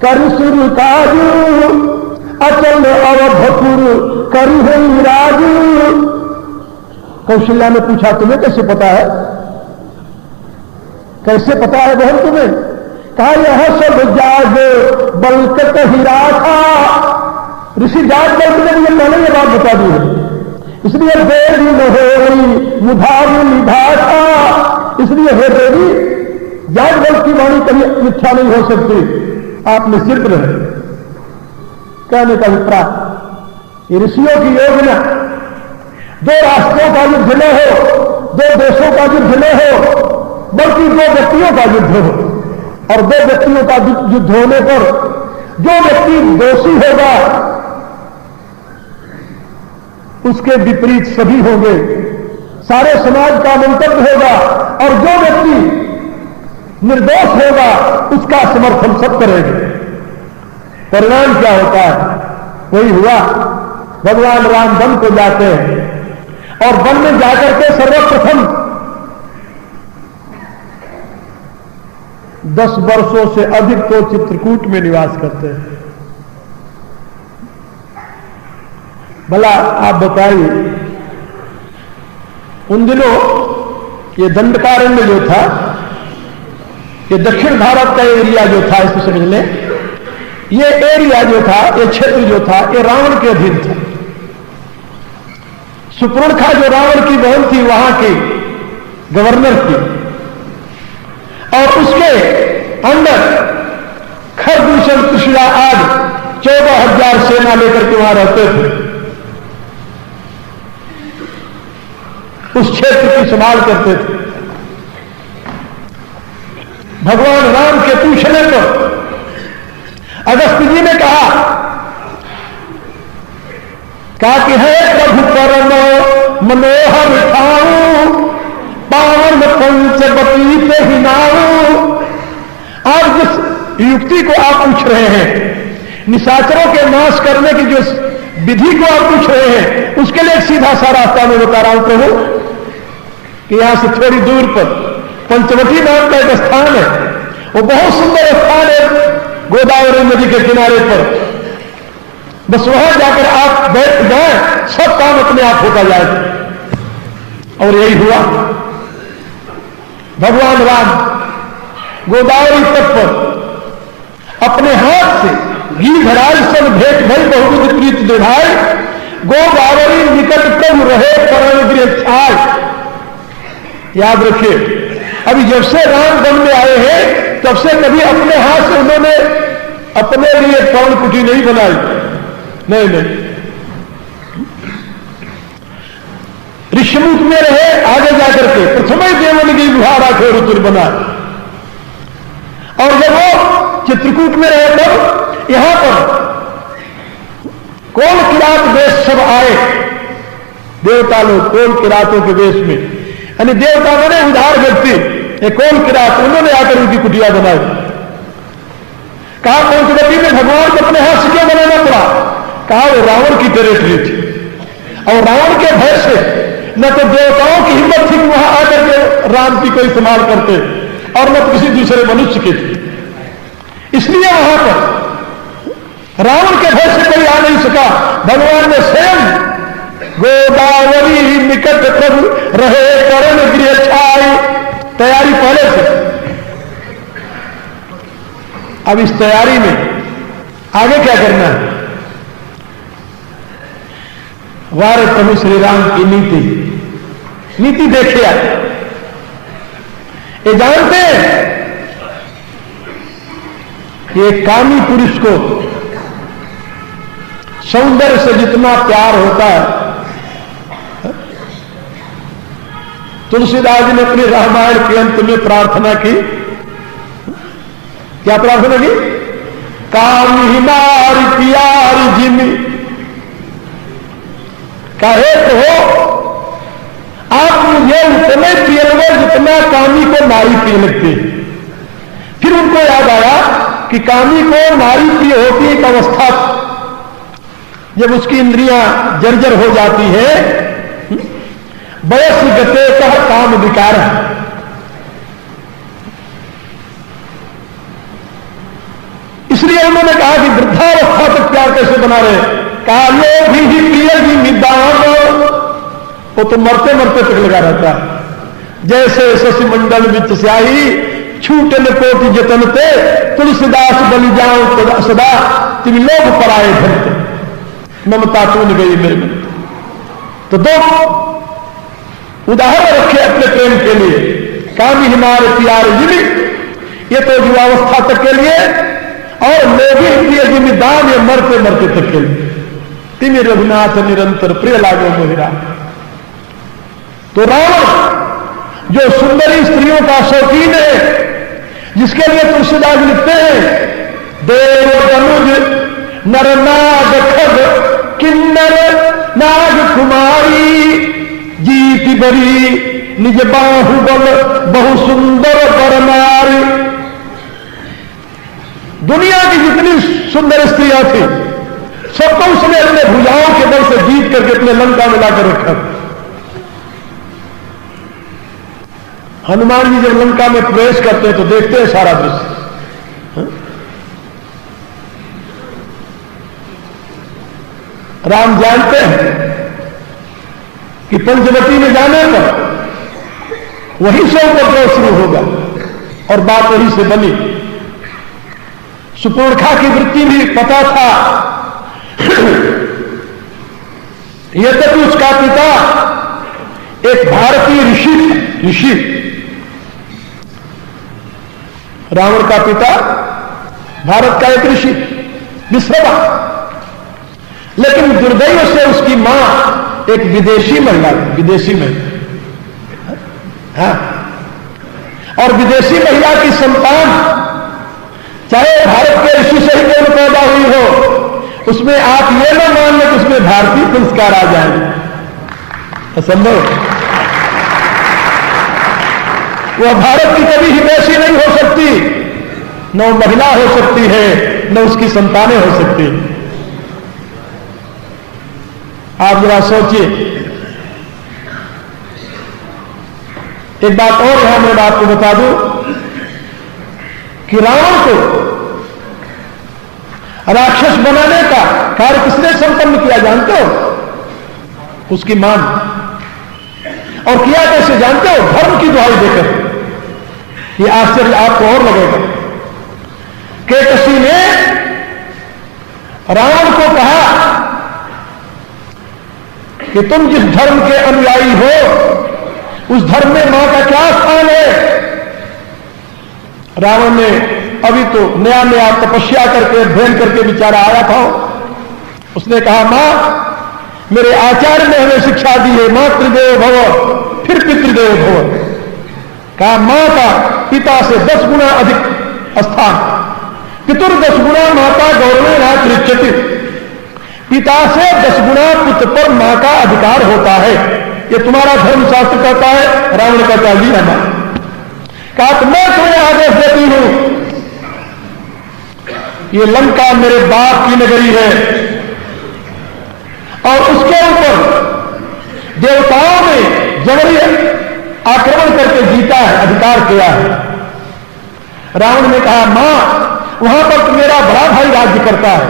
कर सुर काजू, अचल अवधपुर करी हुई राजू। कौशल्या ने पूछा तुम्हें कैसे पता है, कैसे पता है बहन तुम्हें? कहा यह सब जाग बल्कत हीरा था। ऋषि जाग बल्क ने मुझे पहले यह बात बता दी है, इसलिए देवी महोरी मुधारी निभाषा, इसलिए हे देवी जाग बल्क की वाणी कभी मिथ्या नहीं हो सकती, आप निश्चित रहे। कहने का अभिप्राय ऋषियों की योजना दो राष्ट्रों का युद्ध न हो, दो देशों का युद्ध न हो, बल्कि दो व्यक्तियों का युद्ध हो। और दो व्यक्तियों का युद्ध होने पर जो व्यक्ति दोषी होगा उसके विपरीत सभी होंगे, सारे समाज का मंतव्य होगा, और जो व्यक्ति निर्दोष होगा उसका समर्थन सब करेंगे। परिणाम क्या होता है? वही हुआ। भगवान राम वन को जाते हैं और वन में जाकर के सर्वप्रथम 10 वर्षों से अधिक तो चित्रकूट में निवास करते हैं। भला आप बताइए, उन दिनों ये दंडकारण्य जो था, ये दक्षिण भारत का एरिया जो था, इसको समझ लें, ये एरिया जो था, ये क्षेत्र जो था, ये रावण के अधीन था। सुपर्णखा जो रावण की बहन थी वहां की गवर्नर थी, और उसके अंदर खरदूषण त्रिशिला आदि 14,000 सेना लेकर के वहां रहते थे। उस क्षेत्र की संभाल करते थे। भगवान राम के पूछने पर अगस्त जी ने कहा कि है प्रभु परम मनोहर ठाऊ, पावन पंचवटी पे हिनाऊ। आज जिस युक्ति को आप पूछ रहे हैं, निशाचरों के नाश करने की जो विधि को आप पूछ रहे हैं, उसके लिए एक सीधा सा रास्ता मैं बता रहा हूं प्रभु, कि यहां से थोड़ी दूर पर पंचवटी नाम का एक स्थान है। वो बहुत सुंदर स्थान है गोदावरी नदी के किनारे पर। बस वहां जाकर आप बैठ जाए, सब काम अपने आप होता जाए। और यही हुआ। भगवान राम गोदावरी तट पर अपने हाथ से गिरधराज सन भेंट भई बहुविध प्रीत दिधाय, गोदावरी निकट प्रभु रहे परम गृह छाय। याद रखिए, अभी जब से राम वन में आए हैं तब से कभी अपने हाथ से उन्होंने अपने लिए पवन कुटी नहीं बनाई। नहीं, ऋषिमुख में रहे, आगे जाकर के प्रथम देवन की गुहारा को ऋतु बना। और जब वो चित्रकूट में रहे तब यहां पर कोल किरात देश सब आए, देवता लोग कोल किरातों के देश में, यानी देवता बने उदार व्यक्ति, कोल किरात, उन्होंने आकर उनकी कुटिया बनाई। कहा पंचवटी में भगवान को अपने हाथ से क्यों बनाना पड़ा? कहा वो रावण की टेरिटरी थी, और रावण के भय से न तो देवताओं की हिम्मत थी वहां आकर के राम की कोई इस्तेमाल करते, और न तो किसी दूसरे मनुष्य की थी। इसलिए वहां पर रावण के भय से कोई आ नहीं सका। भगवान ने स्वयं गोदावरी निकट प्रभु रहे करण गृह छाई, तैयारी पहले से। अब इस तैयारी में आगे क्या करना है? वारे प्रभु श्री राम की नीति देखिए। ये जानते हैं कि एक कामी पुरुष को सौंदर्य से जितना प्यार होता है, तुलसीदास जी ने अपनी रामायण के अंत में प्रार्थना की। क्या प्रार्थना की? कामी नारी प्यारी जिमी, कहे तो हो आप मुझे उतने पिए लगे जितना कामी को नारी पिए लगती है। फिर उनको याद आया कि कामी को नारी प्रिय होती एक अवस्था जब उसकी इंद्रियां जर्जर हो जाती है, वयस गते कह काम विकार। इसलिए उन्होंने कहा कि वृद्धावस्था तक प्यार कैसे बना रहे? कहा लो भी प्रिय जी निदान, वो तो मरते मरते तक लगा रहता है। जैसे शशि मंडल विच स्याही छूटन कोटि जतनते, तुलसीदास बलि जाऊं सदा तुम लोग पराए धरते, ममता तून गई मेरे में। तो दो उदाहरण रखे अपने प्रेम के लिए, कामी हमारे प्यार जिमी, ये तो युवावस्था तक के लिए, और लोभी प्रिय जिमी दान, ये मरते मरते तक के लिए। तिमी रघुनाथ निरंतर प्रिय लागो मोहिरा। तो रावण जो सुंदरी स्त्रियों का शौकीन है, जिसके लिए तुलसीदास लिखते हैं देव धनुज नर नाग खग किन्नर नाग कुमारी, जीति बरी निज बाहुबल बहु सुंदर परनारी। दुनिया की जितनी सुंदर स्त्रियां थी सबको उसने अपने भुजाओं के बल से जीत करके अपने लंका में लाकर रखा। हनुमान जी जब लंका में प्रवेश करते हैं तो देखते हैं सारा दृश्य। राम जानते हैं कि पंचवटी में जाने पर वहीं से उपद्रव शुरू होगा, और बात वहीं से बनी। सुपर्णखा की वृत्ति भी पता था यद्यपि उसका पिता एक भारतीय ऋषि रावण का पिता भारत का एक ऋषि विश्रवा, लेकिन दुर्दैव से उसकी मां एक विदेशी महिला हाँ, और विदेशी महिला की संतान चाहे भारत के ऋषि से ही कौन पैदा हुई हो, उसमें आप ये ना मान लें कि उसमें भारतीय संस्कार आ जाएंगे, असंभव। वह भारत की कभी हितैषी नहीं हो सकती, न वो महिला हो सकती है, न उसकी संतानें हो सकती। आप जरा सोचिए। एक बात और यहां मैं आपको बता दूं कि रावण को राक्षस बनाने का कार्य किसने संपन्न किया जानते हो? उसकी मां। और किया कैसे जानते हो? धर्म की दुहाई देकर। यह आश्चर्य आपको और लगेगा। केकसी ने रावण को कहा कि तुम जिस धर्म के अनुयायी हो उस धर्म में मां का क्या स्थान है? रावण ने अभी तो नया नया तपस्या करके अध्ययन करके बेचारा आया था। उसने कहा मां मेरे आचार्य ने हमें शिक्षा दी है मातृदेव भव फिर पितृदेव भव। कहा मां का पिता से 10 गुना अधिक स्थान, पितुर 10 गुना माता गौरवे ना तृच्यति। पिता से 10 गुना पुत्र पर मां का अधिकार होता है। ये तुम्हारा धर्मशास्त्र कहता है। रावण का क्या लिया मां। कहा तो मैं तुम्हें आदेश देती हूं, ये लंका मेरे बाप की नगरी है और उसके ऊपर देवताओं ने जबरी आक्रमण करके जीता है, अधिकार किया है। रावण ने कहा मां वहां पर तो मेरा बड़ा भाई राज्य करता है।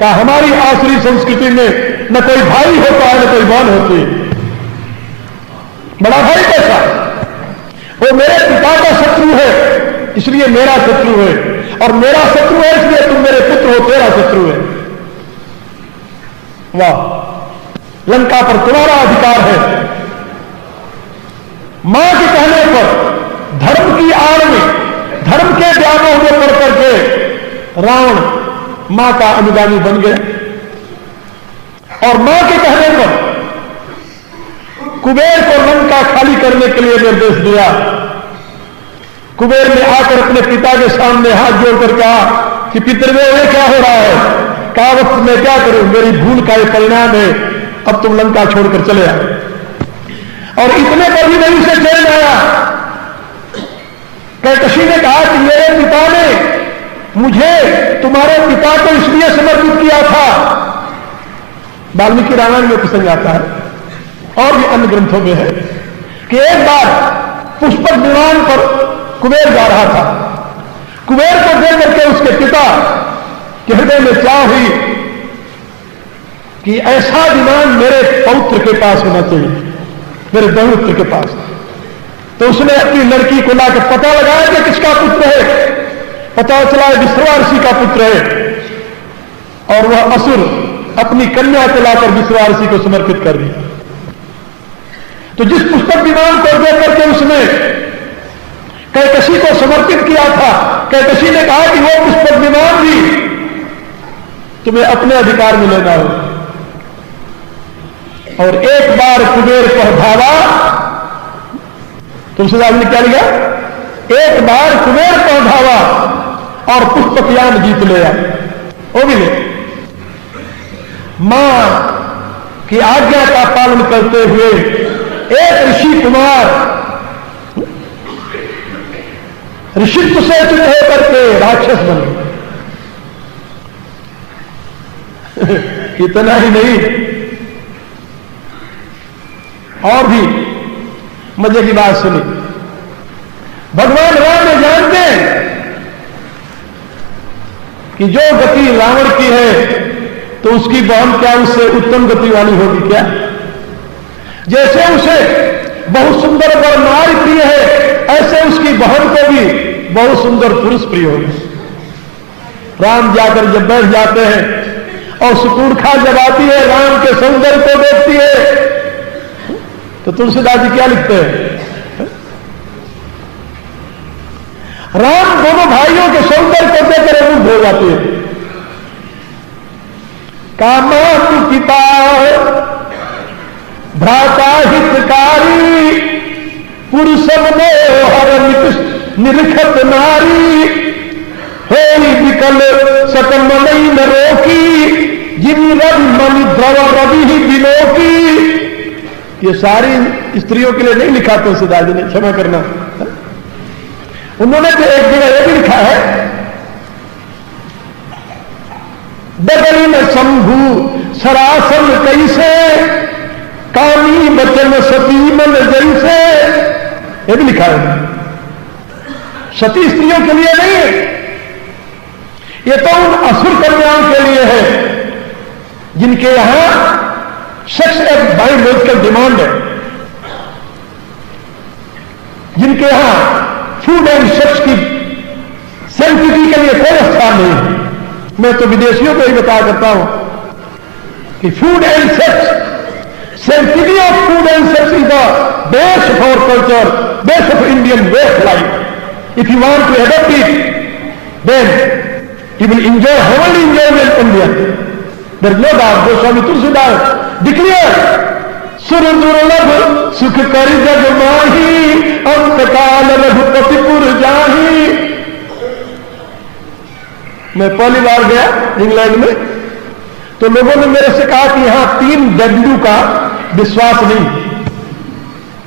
कहा हमारी आसुरी संस्कृति में न कोई भाई होता है न कोई बहन होती है। बड़ा भाई कैसा? वो मेरे पिता का शत्रु है इसलिए मेरा शत्रु है, और मेरा शत्रु है इसलिए तुम मेरे पुत्र हो, तेरा शत्रु है। वाह, लंका पर तुम्हारा अधिकार है। मां के कहने पर धर्म की आड़ में धर्म के व्यामोह में पड़ करके रावण मां का अनुगामी बन गया। और मां के कहने पर कुबेर को लंका खाली करने के लिए निर्देश दिया। कुबेर ने आकर अपने पिता के सामने हाथ जोड़कर कहा कि पितृदेव ये क्या हो रहा है? कहा वक्त मैं क्या करूं, मेरी भूल का ये परिणाम है, अब तुम लंका छोड़कर चले आओ। और इतने पर भी नहीं उसे चैन आया। कैकसी ने कहा कि मेरे पिता ने मुझे तुम्हारे पिता को इसलिए समर्पित किया था। वाल्मीकि रामायण में प्रसंग आता है और भी अन्य ग्रंथों में है कि एक बार पुष्पक विमान पर कुबेर जा रहा था। कुबेर को देख करके उसके पिता के हृदय में चाह हुई कि ऐसा विमान मेरे पौत्र के पास होना चाहिए, मेरे बहुपुत्र के पास। तो उसने अपनी लड़की को लाकर पता लगाया कि किसका पुत्र है। पता चला विश्रवा ऋषि का पुत्र है। और वह असुर अपनी कन्या को लाकर विश्रवा ऋषि को समर्पित कर दिया। तो जिस पुष्पक विमान को देख करके उसने कैकसी को समर्पित किया था, कैकसी ने कहा कि वो पुष्पक विमान भी तुम्हें अपने अधिकार में लेना हो। और एक बार कुबेर को धावा, तुमसे आदमी क्या लिया? एक बार कुबेर को धावा और पुष्पकयान जीत लिया। वो भी ले मां की आज्ञा का पालन करते हुए एक ऋषि कुमार ऋषित्व से च्युत होकर के राक्षस बन गए। इतना ही नहीं, और भी मजे की बात सुनी। भगवान राम ने जानते हैं कि जो गति रावण की है तो उसकी बहन क्या उससे उत्तम गति वाली होगी क्या? जैसे उसे बहुत सुंदर वर नारी प्रिय है, ऐसे उसकी बहन को भी बहुत सुंदर पुरुष प्रिय होगा। राम जाकर जब बैठ जाते हैं और सुपूर्णखा जब आती है राम के सौंदर्य को देखती है तो तुलसीदास जी क्या लिखते हैं? राम दोनों भाइयों के सौंदर्य को देखकर मुग्ध हो जाती है। कामातु पिता भ्राता हितकारी पुरुषम हर निरखत नारी हे विकल सकमलई न रोकी जिन रवि मणि द्रव रवि ही बिलोकी। ये सारी स्त्रियों के लिए नहीं लिखा तुलसीदास जी ने, क्षमा करना। उन्होंने तो एक जगह यह भी लिखा है, डगरी न शंभु सरासन कैसे कामी बचन सती मन जैसे। यह भी लिखा है, सती स्त्रियों के लिए नहीं है, ये तो उन असुर कन्याओं के लिए है जिनके यहां सेक्स एक बायोलॉजिकल डिमांड है, जिनके यहां फूड एंड सेक्स की सेंसिटिविटी के लिए कोई स्थान नहीं है। मैं तो विदेशियों को ही बताया करता हूं कि food and sex, sensitivity of food and sex is the base for culture, base of Indian way of life. If you want to adopt it then you will enjoy heavenly enjoyment in India. There is no doubt. Goswami Tulsidas declare, सुर दुर्लभ सुख कर जग माही अंत काल रघुपति पुर जाही। मैं पहली बार गया इंग्लैंड में तो लोगों ने मेरे से कहा कि यहां 3 W का विश्वास नहीं।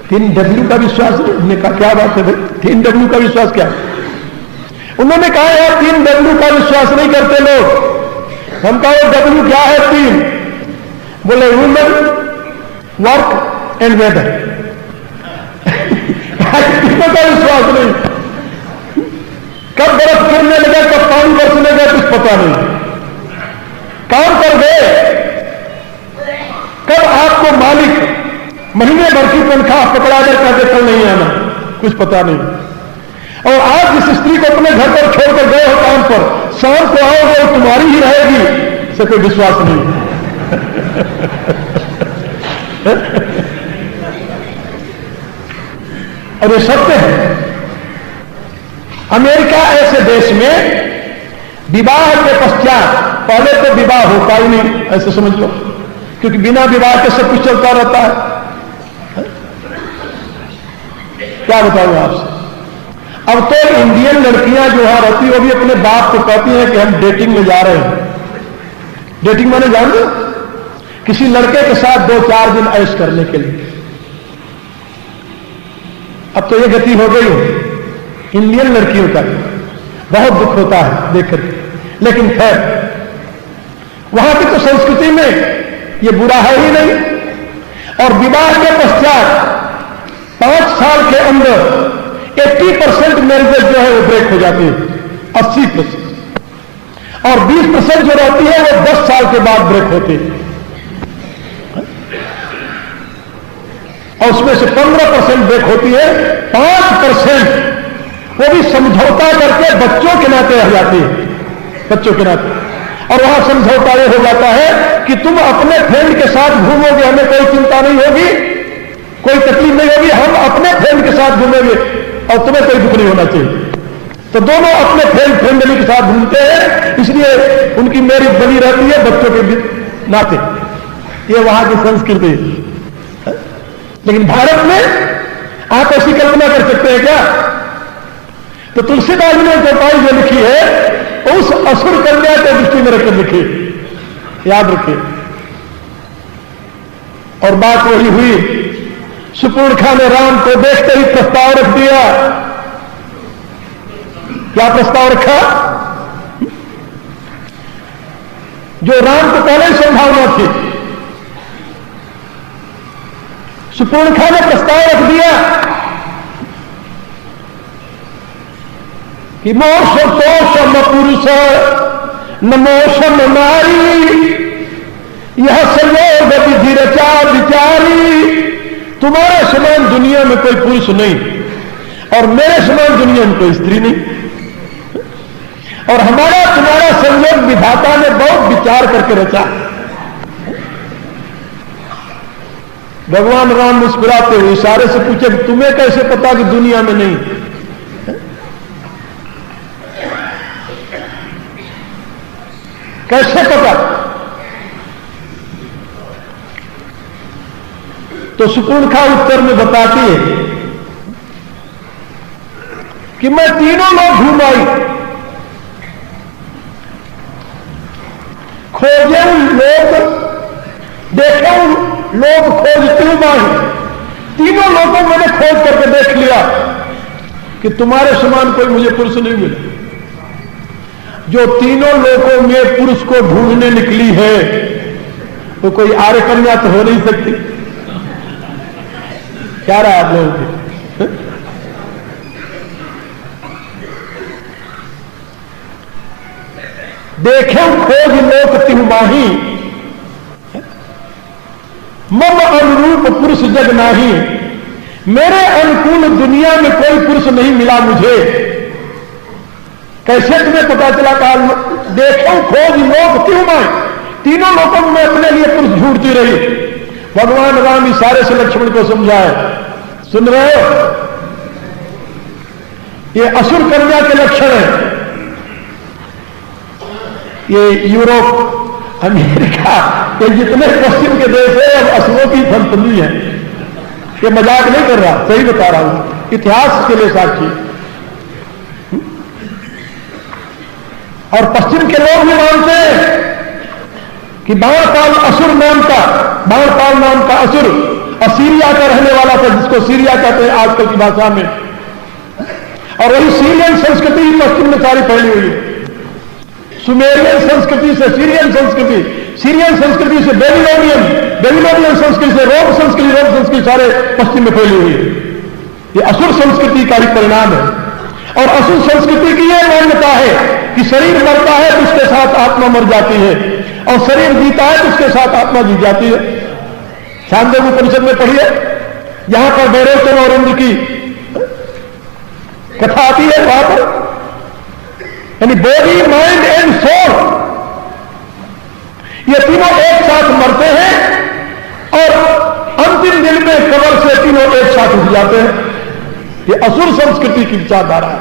3 W का विश्वास नहीं। हमने कहा क्या बात है भाई, 3 W का विश्वास क्या? उन्होंने कहा यार 3 W का विश्वास नहीं करते लोग। हम कहा W क्या है 3? बोले वुमेन, वर्क एंड वेदर। तीनों का विश्वास नहीं। कब बर्फ गिरने लगा, कब पानी बरसने लगा कुछ पता नहीं। काम कर गए, कब आपको मालिक महीने भर की तनख्वाह पकड़ा कर कहते कल नहीं आना, कुछ पता नहीं। और आज जिस स्त्री को अपने घर पर छोड़कर गए हो काम पर, शाम को आओगे वो तुम्हारी ही रहेगी, इसे कोई विश्वास नहीं। और ये सत्य है। अमेरिका ऐसे देश में विवाह के पश्चात, पहले तो विवाह होता ही नहीं, ऐसे समझ लो, क्योंकि बिना विवाह के सब कुछ चलता रहता है। क्या बताऊं आपसे, अब तो इंडियन लड़कियां जो वहां रहती है वो भी अपने बाप को कहती हैं कि हम डेटिंग में जा रहे हैं। डेटिंग माने जान दो, किसी लड़के के साथ 2-4 दिन ऐश करने के लिए। अब तो ये गति हो गई इंडियन लड़कियों का, बहुत दुख होता है देख करके। लेकिन खैर वहां की तो संस्कृति में ये बुरा है ही नहीं। और विवाह के पश्चात 5 साल के अंदर 80% मैरिजेज जो है वो ब्रेक हो जाती है, 80%। और 20% जो रहती है वो 10 साल के बाद ब्रेक होती है। और उसमें से 15% ब्रेक होती है, 5% वो भी समझौता करके बच्चों के नाते रह जाती है, बच्चों के नाते। और वहां समझौता ये हो जाता है कि तुम अपने फ्रेंड के साथ घूमोगे, हमें कोई चिंता नहीं होगी, कोई तकलीफ नहीं होगी, हम अपने फ्रेंड के साथ घूमेंगे और तुम्हें कोई दुख नहीं होना चाहिए। तो दोनों अपने फैमिली के साथ घूमते हैं, इसलिए उनकी मैरिज बनी रहती है बच्चों के नाते। ये वहां की संस्कृति है। लेकिन भारत में आप ऐसी कल्पना कर सकते हैं क्या? तो तुलसीदास ने चौपाई जो लिखी है उस असुर कन्या को दृष्टि में रखकर लिखी, याद रखिए। और बात वही हुई, सुपूर्णखा ने राम को देखते ही प्रस्ताव रख दिया। क्या प्रस्ताव रखा? जो राम को पहले ही संभावना थी, सुपूर्णखा ने प्रस्ताव रख दिया कि मोक्षम पुरुष नमोषम नारी यह संयोग विधि रचा विचारी। तुम्हारे समान दुनिया में कोई पुरुष नहीं और मेरे समान दुनिया में कोई स्त्री नहीं। और हमारा तुम्हारा संयोग विधाता ने बहुत विचार करके रचा। भगवान राम मुस्कुराते हुए इशारे से पूछे, तुम्हें कैसे पता कि दुनिया में नहीं? कैसे पता? तो सुपुर्णखा उत्तर में बताती है कि मैं तीनों लोग घूम आई, खोजे लोग, देखे लोग, खोजती हूं माही। तीनों लोगों मैंने खोज करके देख लिया कि तुम्हारे समान कोई मुझे पुरुष नहीं मिला। जो तीनों लोगों में पुरुष को ढूंढने निकली है तो कोई आर्य कन्या तो हो नहीं सकती। क्या रहा आप लोगों के? देखे खोज लोक तिहु माही, मम अनुरूप पुरुष जग नाही। मेरे अनुकूल दुनिया में कोई पुरुष नहीं मिला मुझे। कैसे तुम्हें पता चला? कहा देखो खोज लोक तिहु माही, तीनों लोगों में अपने लिए पुरुष ढूंढती रही। भगवान राम इशारे से लक्ष्मण को समझाए, सुन रहे हो, ये असुर कन्या के लक्षण है। ये यूरोप, अमेरिका, ये जितने पश्चिम के देश है अब असुरों की फलफली है। ये मजाक नहीं कर रहा, सही बता रहा हूं, इतिहास के लिए साक्षी। और पश्चिम के लोग भी मानते हैं कि बाणपाल असुर नाम का, बाणपाल नाम का असुर असीरिया का रहने वाला था, जिसको सीरिया कहते हैं आजकल की भाषा में। और वही सीरियन संस्कृति ही पश्चिम में सारी फैली हुई है। सुमेरियन संस्कृति से सीरियन संस्कृति, सीरियन संस्कृति से बेबीलोनियन, बेबीलोनियन संस्कृति से रोम संस्कृति, रोम संस्कृति सारे पश्चिम में फैली हुई है। ये असुर संस्कृति का ही परिणाम है। और असुर संस्कृति की यह मान्यता है कि शरीर मरता है तो उसके साथ आत्मा मर जाती है, और शरीर जीता है तो उसके साथ आत्मा जीत जाती है। छांदोग्य उपनिषद में पढ़िए, यहां पर भैरवचंद्र और इंद्र की कथा आती है। वहां पर यानी बॉडी, माइंड एंड सोल, ये तीनों एक साथ मरते हैं और अंतिम दिन में कब्र से तीनों एक साथ उठ जाते हैं। ये असुर संस्कृति की विचारधारा है,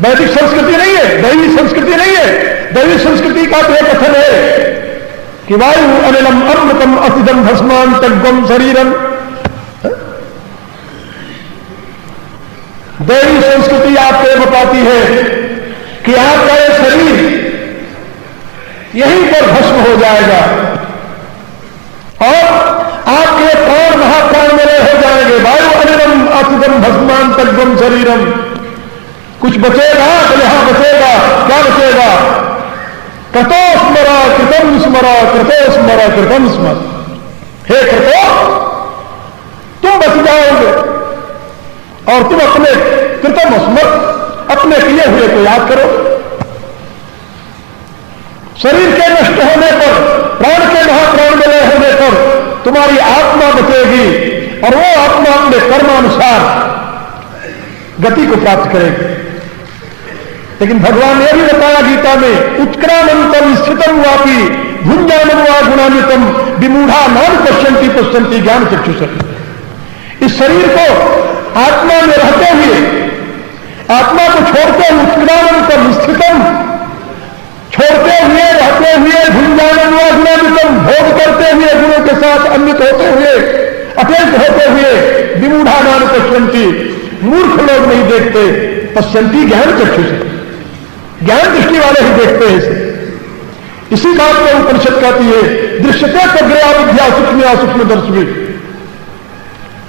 वैदिक संस्कृति नहीं है, दैवी संस्कृति नहीं है। दैवी संस्कृति का तो एक कथन है कि वायु अनिलम अमृतम असिदम भस्मान तग्गम शरीरम। दैवी संस्कृति आपको बताती है कि आपका ये शरीर यहीं पर भस्म हो जाएगा और आपके प्राण महाप्राण में हो जाएंगे। वायु अनिलम असिदम भस्मान तग्गम शरीरम। कुछ बचेगा तो यहां बचेगा, क्या बचेगा? कृतो स्मरा कृतम स्मरा, कृतो स्मरा कृतम स्मर। हे कृतो, तुम बच जाओगे और तुम अपने कृतम स्मर, अपने किए हुए को याद करो। शरीर के नष्ट होने पर, प्राण के महाप्राण विलय होने पर तुम्हारी आत्मा बचेगी और वो आत्मा अपने कर्मानुसार गति को प्राप्त करेगी। लेकिन भगवान ने भी बताया गीता में, उत्क्रामंतम स्थितम वापी भुंजानम वा गुणान्वितम विमूढ़ा नाम पश्यंती पश्यंती ज्ञान चक्षुषति। इस शरीर को आत्मा में रहते हुए, आत्मा को छोड़ते उत्क्रामंतम स्थितम, छोड़ते हुए, रहते हुए, भुंजानम वा गुणान्वितम, भोग करते हुए, गुणों के साथ अन्वित होते हुए, अटेंट होते हुए, विमूढ़ा नाम पश्यंती, मूर्ख लोग नहीं देखते, पश्यंती ज्ञान चक्षुषति, ज्ञान दृष्टि वाले ही देखते हैं इसे। इसी बात में उपनिषद कहती है, दृश्यते प्रज्ञा विद्या सूक्ष्म सूक्ष्म दर्शवी।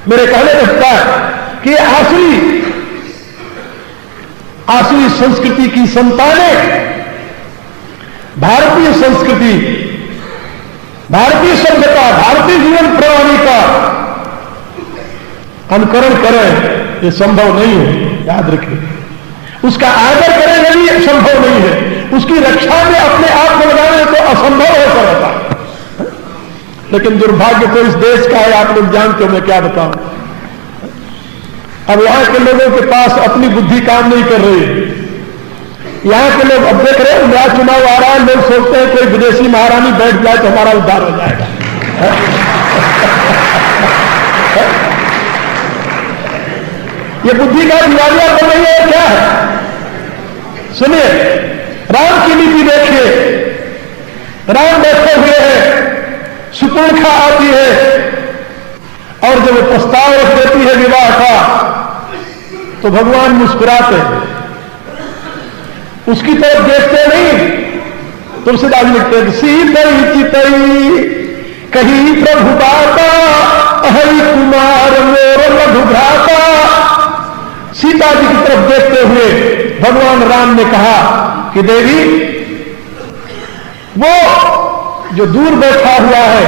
मेरे कहने लगता है कि आसुरी संस्कृति की संतानें भारतीय संस्कृति, भारतीय सभ्यता, भारतीय जीवन प्रणाली का अनुकरण करें, यह संभव नहीं है। याद रखिए, उसका आदर करें यही संभव नहीं है, उसकी रक्षा में अपने आप को लगाने तो असंभव होता रहता है। लेकिन दुर्भाग्य तो इस देश का है, आप लोग जानते हो, मैं क्या बताऊं। अब यहां के लोगों के पास अपनी बुद्धि काम नहीं कर रही, यहां के लोग अब देख रहे हैं नया चुनाव आ रहा है, लोग सोचते हैं कोई विदेशी महारानी बैठ जाए तो हमारा उद्धार हो जाएगा। ये बुद्धि का दिवालिया बन रही है क्या है? सुनिए, राम की नीति देखिए। राम बैठे हुए हैं, सुपर्णखा आती है और जब वो प्रस्ताव रख देती है विवाह का तो भगवान मुस्कुराते हैं, उसकी तरफ देखते नहीं। तुलसीदास लिखते हैं सीतई चितई कहीं प्रभु बाता हरि कुमार मोर लघु भ्राता। सीता जी की तरफ देखते हुए भगवान राम ने कहा कि देवी, वो जो दूर बैठा हुआ है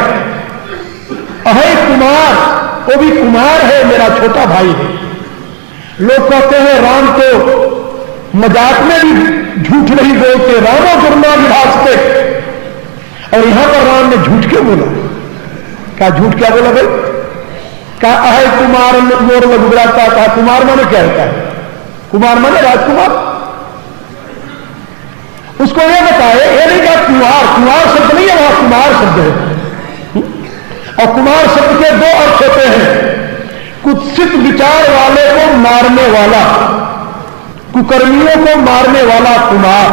अहै कुमार, वो भी कुमार है, मेरा छोटा भाई है। लोग कहते हैं राम तो मजाक में भी झूठ नहीं बोलते, रामो गुरमा विभासते, और यहां पर राम ने झूठ क्यों बोला? क्या झूठ क्या बोला भाई? कहा अहै कुमार मोर लघु भ्राता। कहा कुमार माने क्या होता है? कुमार माने राजकुमार। उसको यह बताए, ये नहीं कहा कुमार, कुमार शब्द नहीं है, वहां कुमार शब्द है। और कुमार शब्द के दो अर्थ होते हैं, कुत्सित विचार वाले को मारने वाला, कुकर्मियों को मारने वाला कुमार,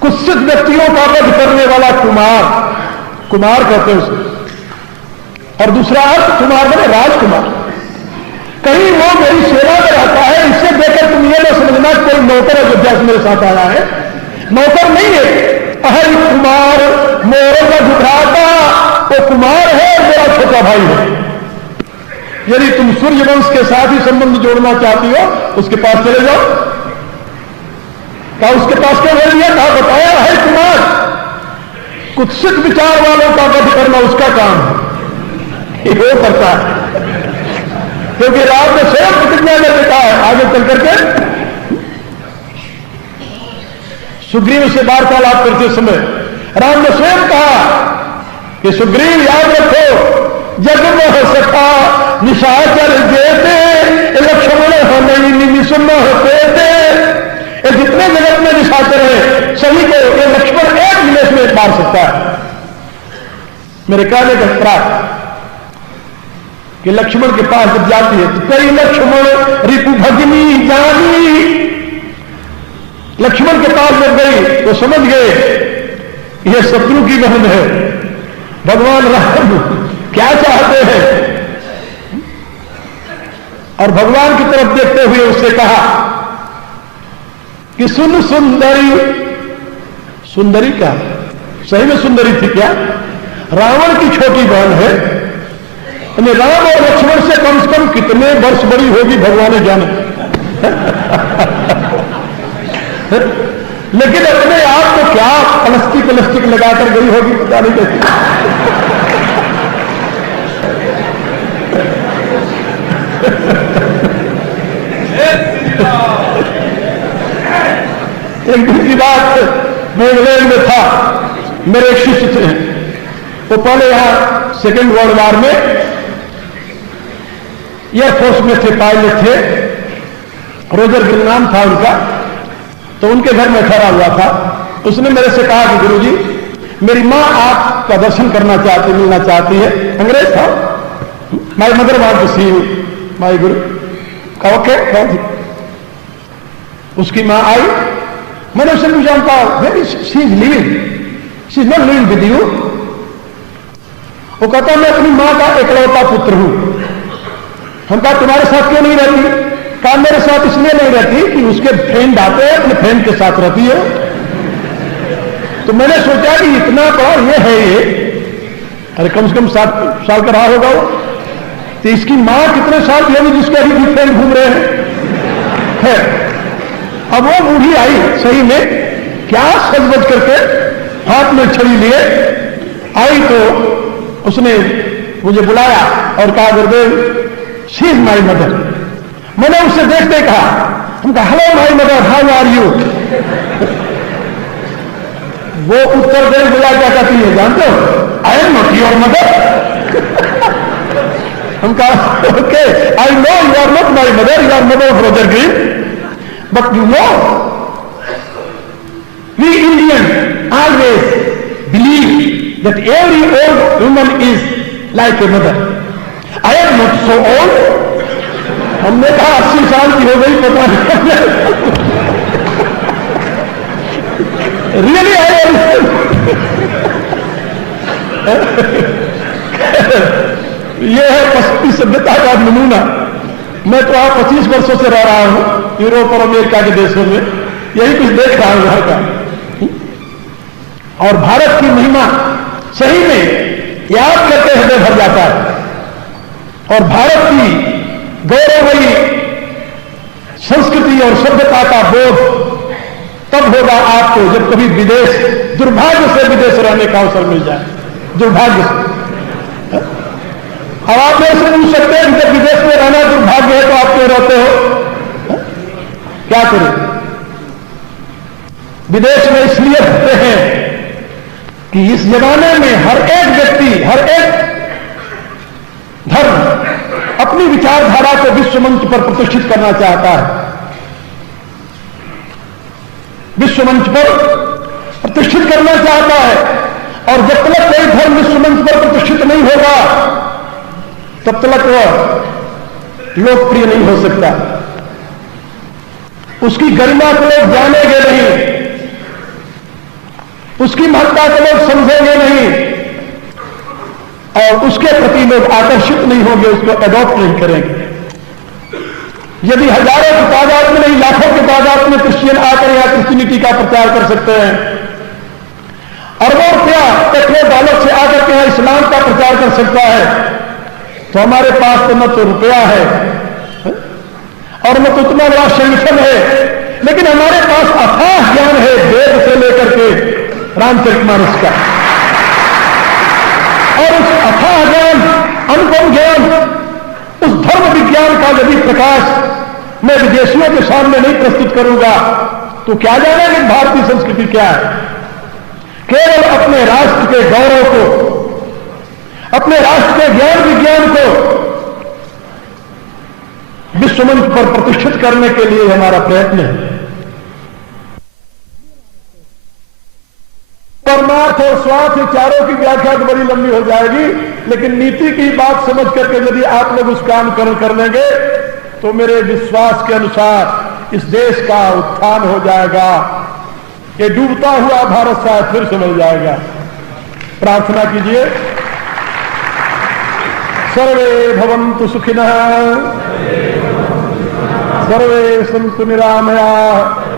कुत्सित व्यक्तियों का वध करने वाला कुमार, कुमार कहते हैं उसे। और दूसरा अर्थ कुमार बने राजकुमार। कहीं वो मेरी सेवा में रहता है, इससे देखकर तुम ये न समझना कोई नौकर अयोध्या से मेरे साथ आया है, नौकर नहीं है। अहै कुमार मोर लघु भ्राता, वो कुमार है, मेरा छोटा भाई है। यदि तुम सूर्यवंश के साथ ही संबंध जोड़ना चाहती हो उसके पास चले जाओ। क्या उसके पास क्या बोल दिया? कहा बताया है कुमार, कुत्सित विचार वालों का वध करना उसका काम है, वो करता है। क्योंकि राम ने स्वयं प्रतिज्ञा में लिखा है, आगे चल करके सुग्रीव से वार्तालाप करते समय राम ने स्वयं कहा कि सुग्रीव याद रखो, जग में सखा निशाचर देते लक्ष्मण हमें निमिषम होते थे। जितने जगत में निशाचर है सभी को ये लक्ष्मण एक निमेष में मार सकता है। मेरे कहने का प्राप्त कि लक्ष्मण के पास जब जाती है तो कई लक्ष्मण रिपु भगिनी जानी, लक्ष्मण के पास जब गई तो समझ गए यह शत्रु की बहन है। भगवान राम क्या चाहते हैं? और भगवान की तरफ देखते हुए उससे कहा कि सुन सुंदरी। सुंदरी क्या? सही में सुंदरी थी क्या? रावण की छोटी बहन है। राम और लक्ष्मण से कम कितने वर्ष बड़ी होगी भगवान ने जाने। लेकिन अपने आप को क्या प्लास्टिक लगाकर गई होगी पता नहीं कैसी। एक दूसरी बात, मैं इंग्लैंड में था, मेरे एक शिष्य थे, वो पहले यहां सेकेंड वर्ल्ड वॉर में एयरफोर्स में थे, पायलट थे, रोजर गिल नाम था उनका। तो उनके घर में ठहरा हुआ था। उसने मेरे से कहा कि गुरुजी, मेरी मां आपका दर्शन करना चाहती, मिलना चाहती है। अंग्रेज था। My mother want to see you my guru. कहा ओके। उसकी मां आई, मैंने उससे पूछा, where is she is living? She is not living with you. वो कहता मैं अपनी मां का इकलौता पुत्र हूं। हम कहा तुम्हारे साथ क्यों नहीं रहती? कहा मेरे साथ इसलिए नहीं रहती कि उसके फ्रेंड आते हैं, अपने फ्रेंड के साथ रहती है। तो मैंने सोचा कि इतना बड़ा ये है, ये अरे कम से कम 7 साल का रहा होगा वो। तो इसकी मां कितने साल की होगी जिसके अभी भी फ्रेंड घूम रहे हैं? अब वो बूढ़ी आई, सही में क्या सज-बज करके हाथ में छड़ी लिए आई, तो उसने मुझे बुलाया और कहा गुरुदेव शी इज माई मदर। मैंने उससे देखते कहा, हम कहा hello my mother, how are you? वो उत्तर दे बोला क्या कहती है जानते हो? I am not your mother. हम कहा okay, I know you are not my mother, you are mother of Roger Green, But you know, we Indians always believe that every old woman is like a mother. I am not so old. हमने कहा 80 साल की हो गई, पता नहीं. Really, I am. ये है पश्चिमी सभ्यता का नमूना. मैं तो आप 25 वर्षों से रह रहा हूं यूरोप और अमेरिका के देशों में, यही कुछ देख रहा हूं यहाँ का. और भारत की महिमा सही में याद करके हृदय भर जाता है. और भारत की गौरवमयी संस्कृति और सभ्यता का बोध तब होगा आपको जब कभी विदेश, दुर्भाग्य से विदेश रहने का अवसर मिल जाए. दुर्भाग्य से. अब आप मेरे से पूछ सकते हैं जब विदेश में रहना दुर्भाग्य है तो आप क्यों रहते हो? क्या करें? विदेश में इसलिए रहते हैं कि इस जमाने में हर एक व्यक्ति, हर एक धर्म अपनी विचारधारा को विश्व मंच पर प्रतिष्ठित करना चाहता है. विश्व मंच पर प्रतिष्ठित करना चाहता है. और जब तक कोई धर्म विश्व मंच पर प्रतिष्ठित नहीं होगा तब तक वह लोकप्रिय नहीं हो सकता. उसकी गरिमा को लोग जानेंगे नहीं, उसकी महत्ता को लोग समझेंगे नहीं, और उसके प्रति लोग आकर्षित नहीं होंगे, उसको अडॉप्ट नहीं करेंगे. यदि हजारों की तादाद में नहीं लाखों की तादाद में क्रिश्चियन आकर यहां क्रिश्चियनिटी का प्रचार कर सकते हैं, अरबों रुपया पेट्रोल डॉलर से आकर के यहां इस्लाम का प्रचार कर सकता है, तो हमारे पास तो न तो रुपया है और न तो उतना बड़ा संगठन है, लेकिन हमारे पास अथाह ज्ञान है वेद से लेकर के रामचरितमानस का. और उस अथाह ज्ञान, अनुपम ज्ञान, उस धर्म विज्ञान का यदि प्रकाश मैं विदेशियों के सामने नहीं प्रस्तुत करूंगा तो क्या जानेंगे भारतीय संस्कृति क्या है. केवल अपने राष्ट्र के गौरव को, अपने राष्ट्र के ज्ञान विज्ञान को विश्व मंच पर प्रतिष्ठित करने के लिए हमारा प्रयत्न है. परमार्थ और स्वार्थ चारों की व्याख्या तो बड़ी लंबी हो जाएगी, लेकिन नीति की बात समझ करके यदि आप लोग उस काम कर लेंगे तो मेरे विश्वास के अनुसार इस देश का उत्थान हो जाएगा. ये डूबता हुआ भारत शायद फिर समझ जाएगा. प्रार्थना कीजिए. सर्वे भवन्तु सुखिनः, सर्वे सन्तु निरामयाः.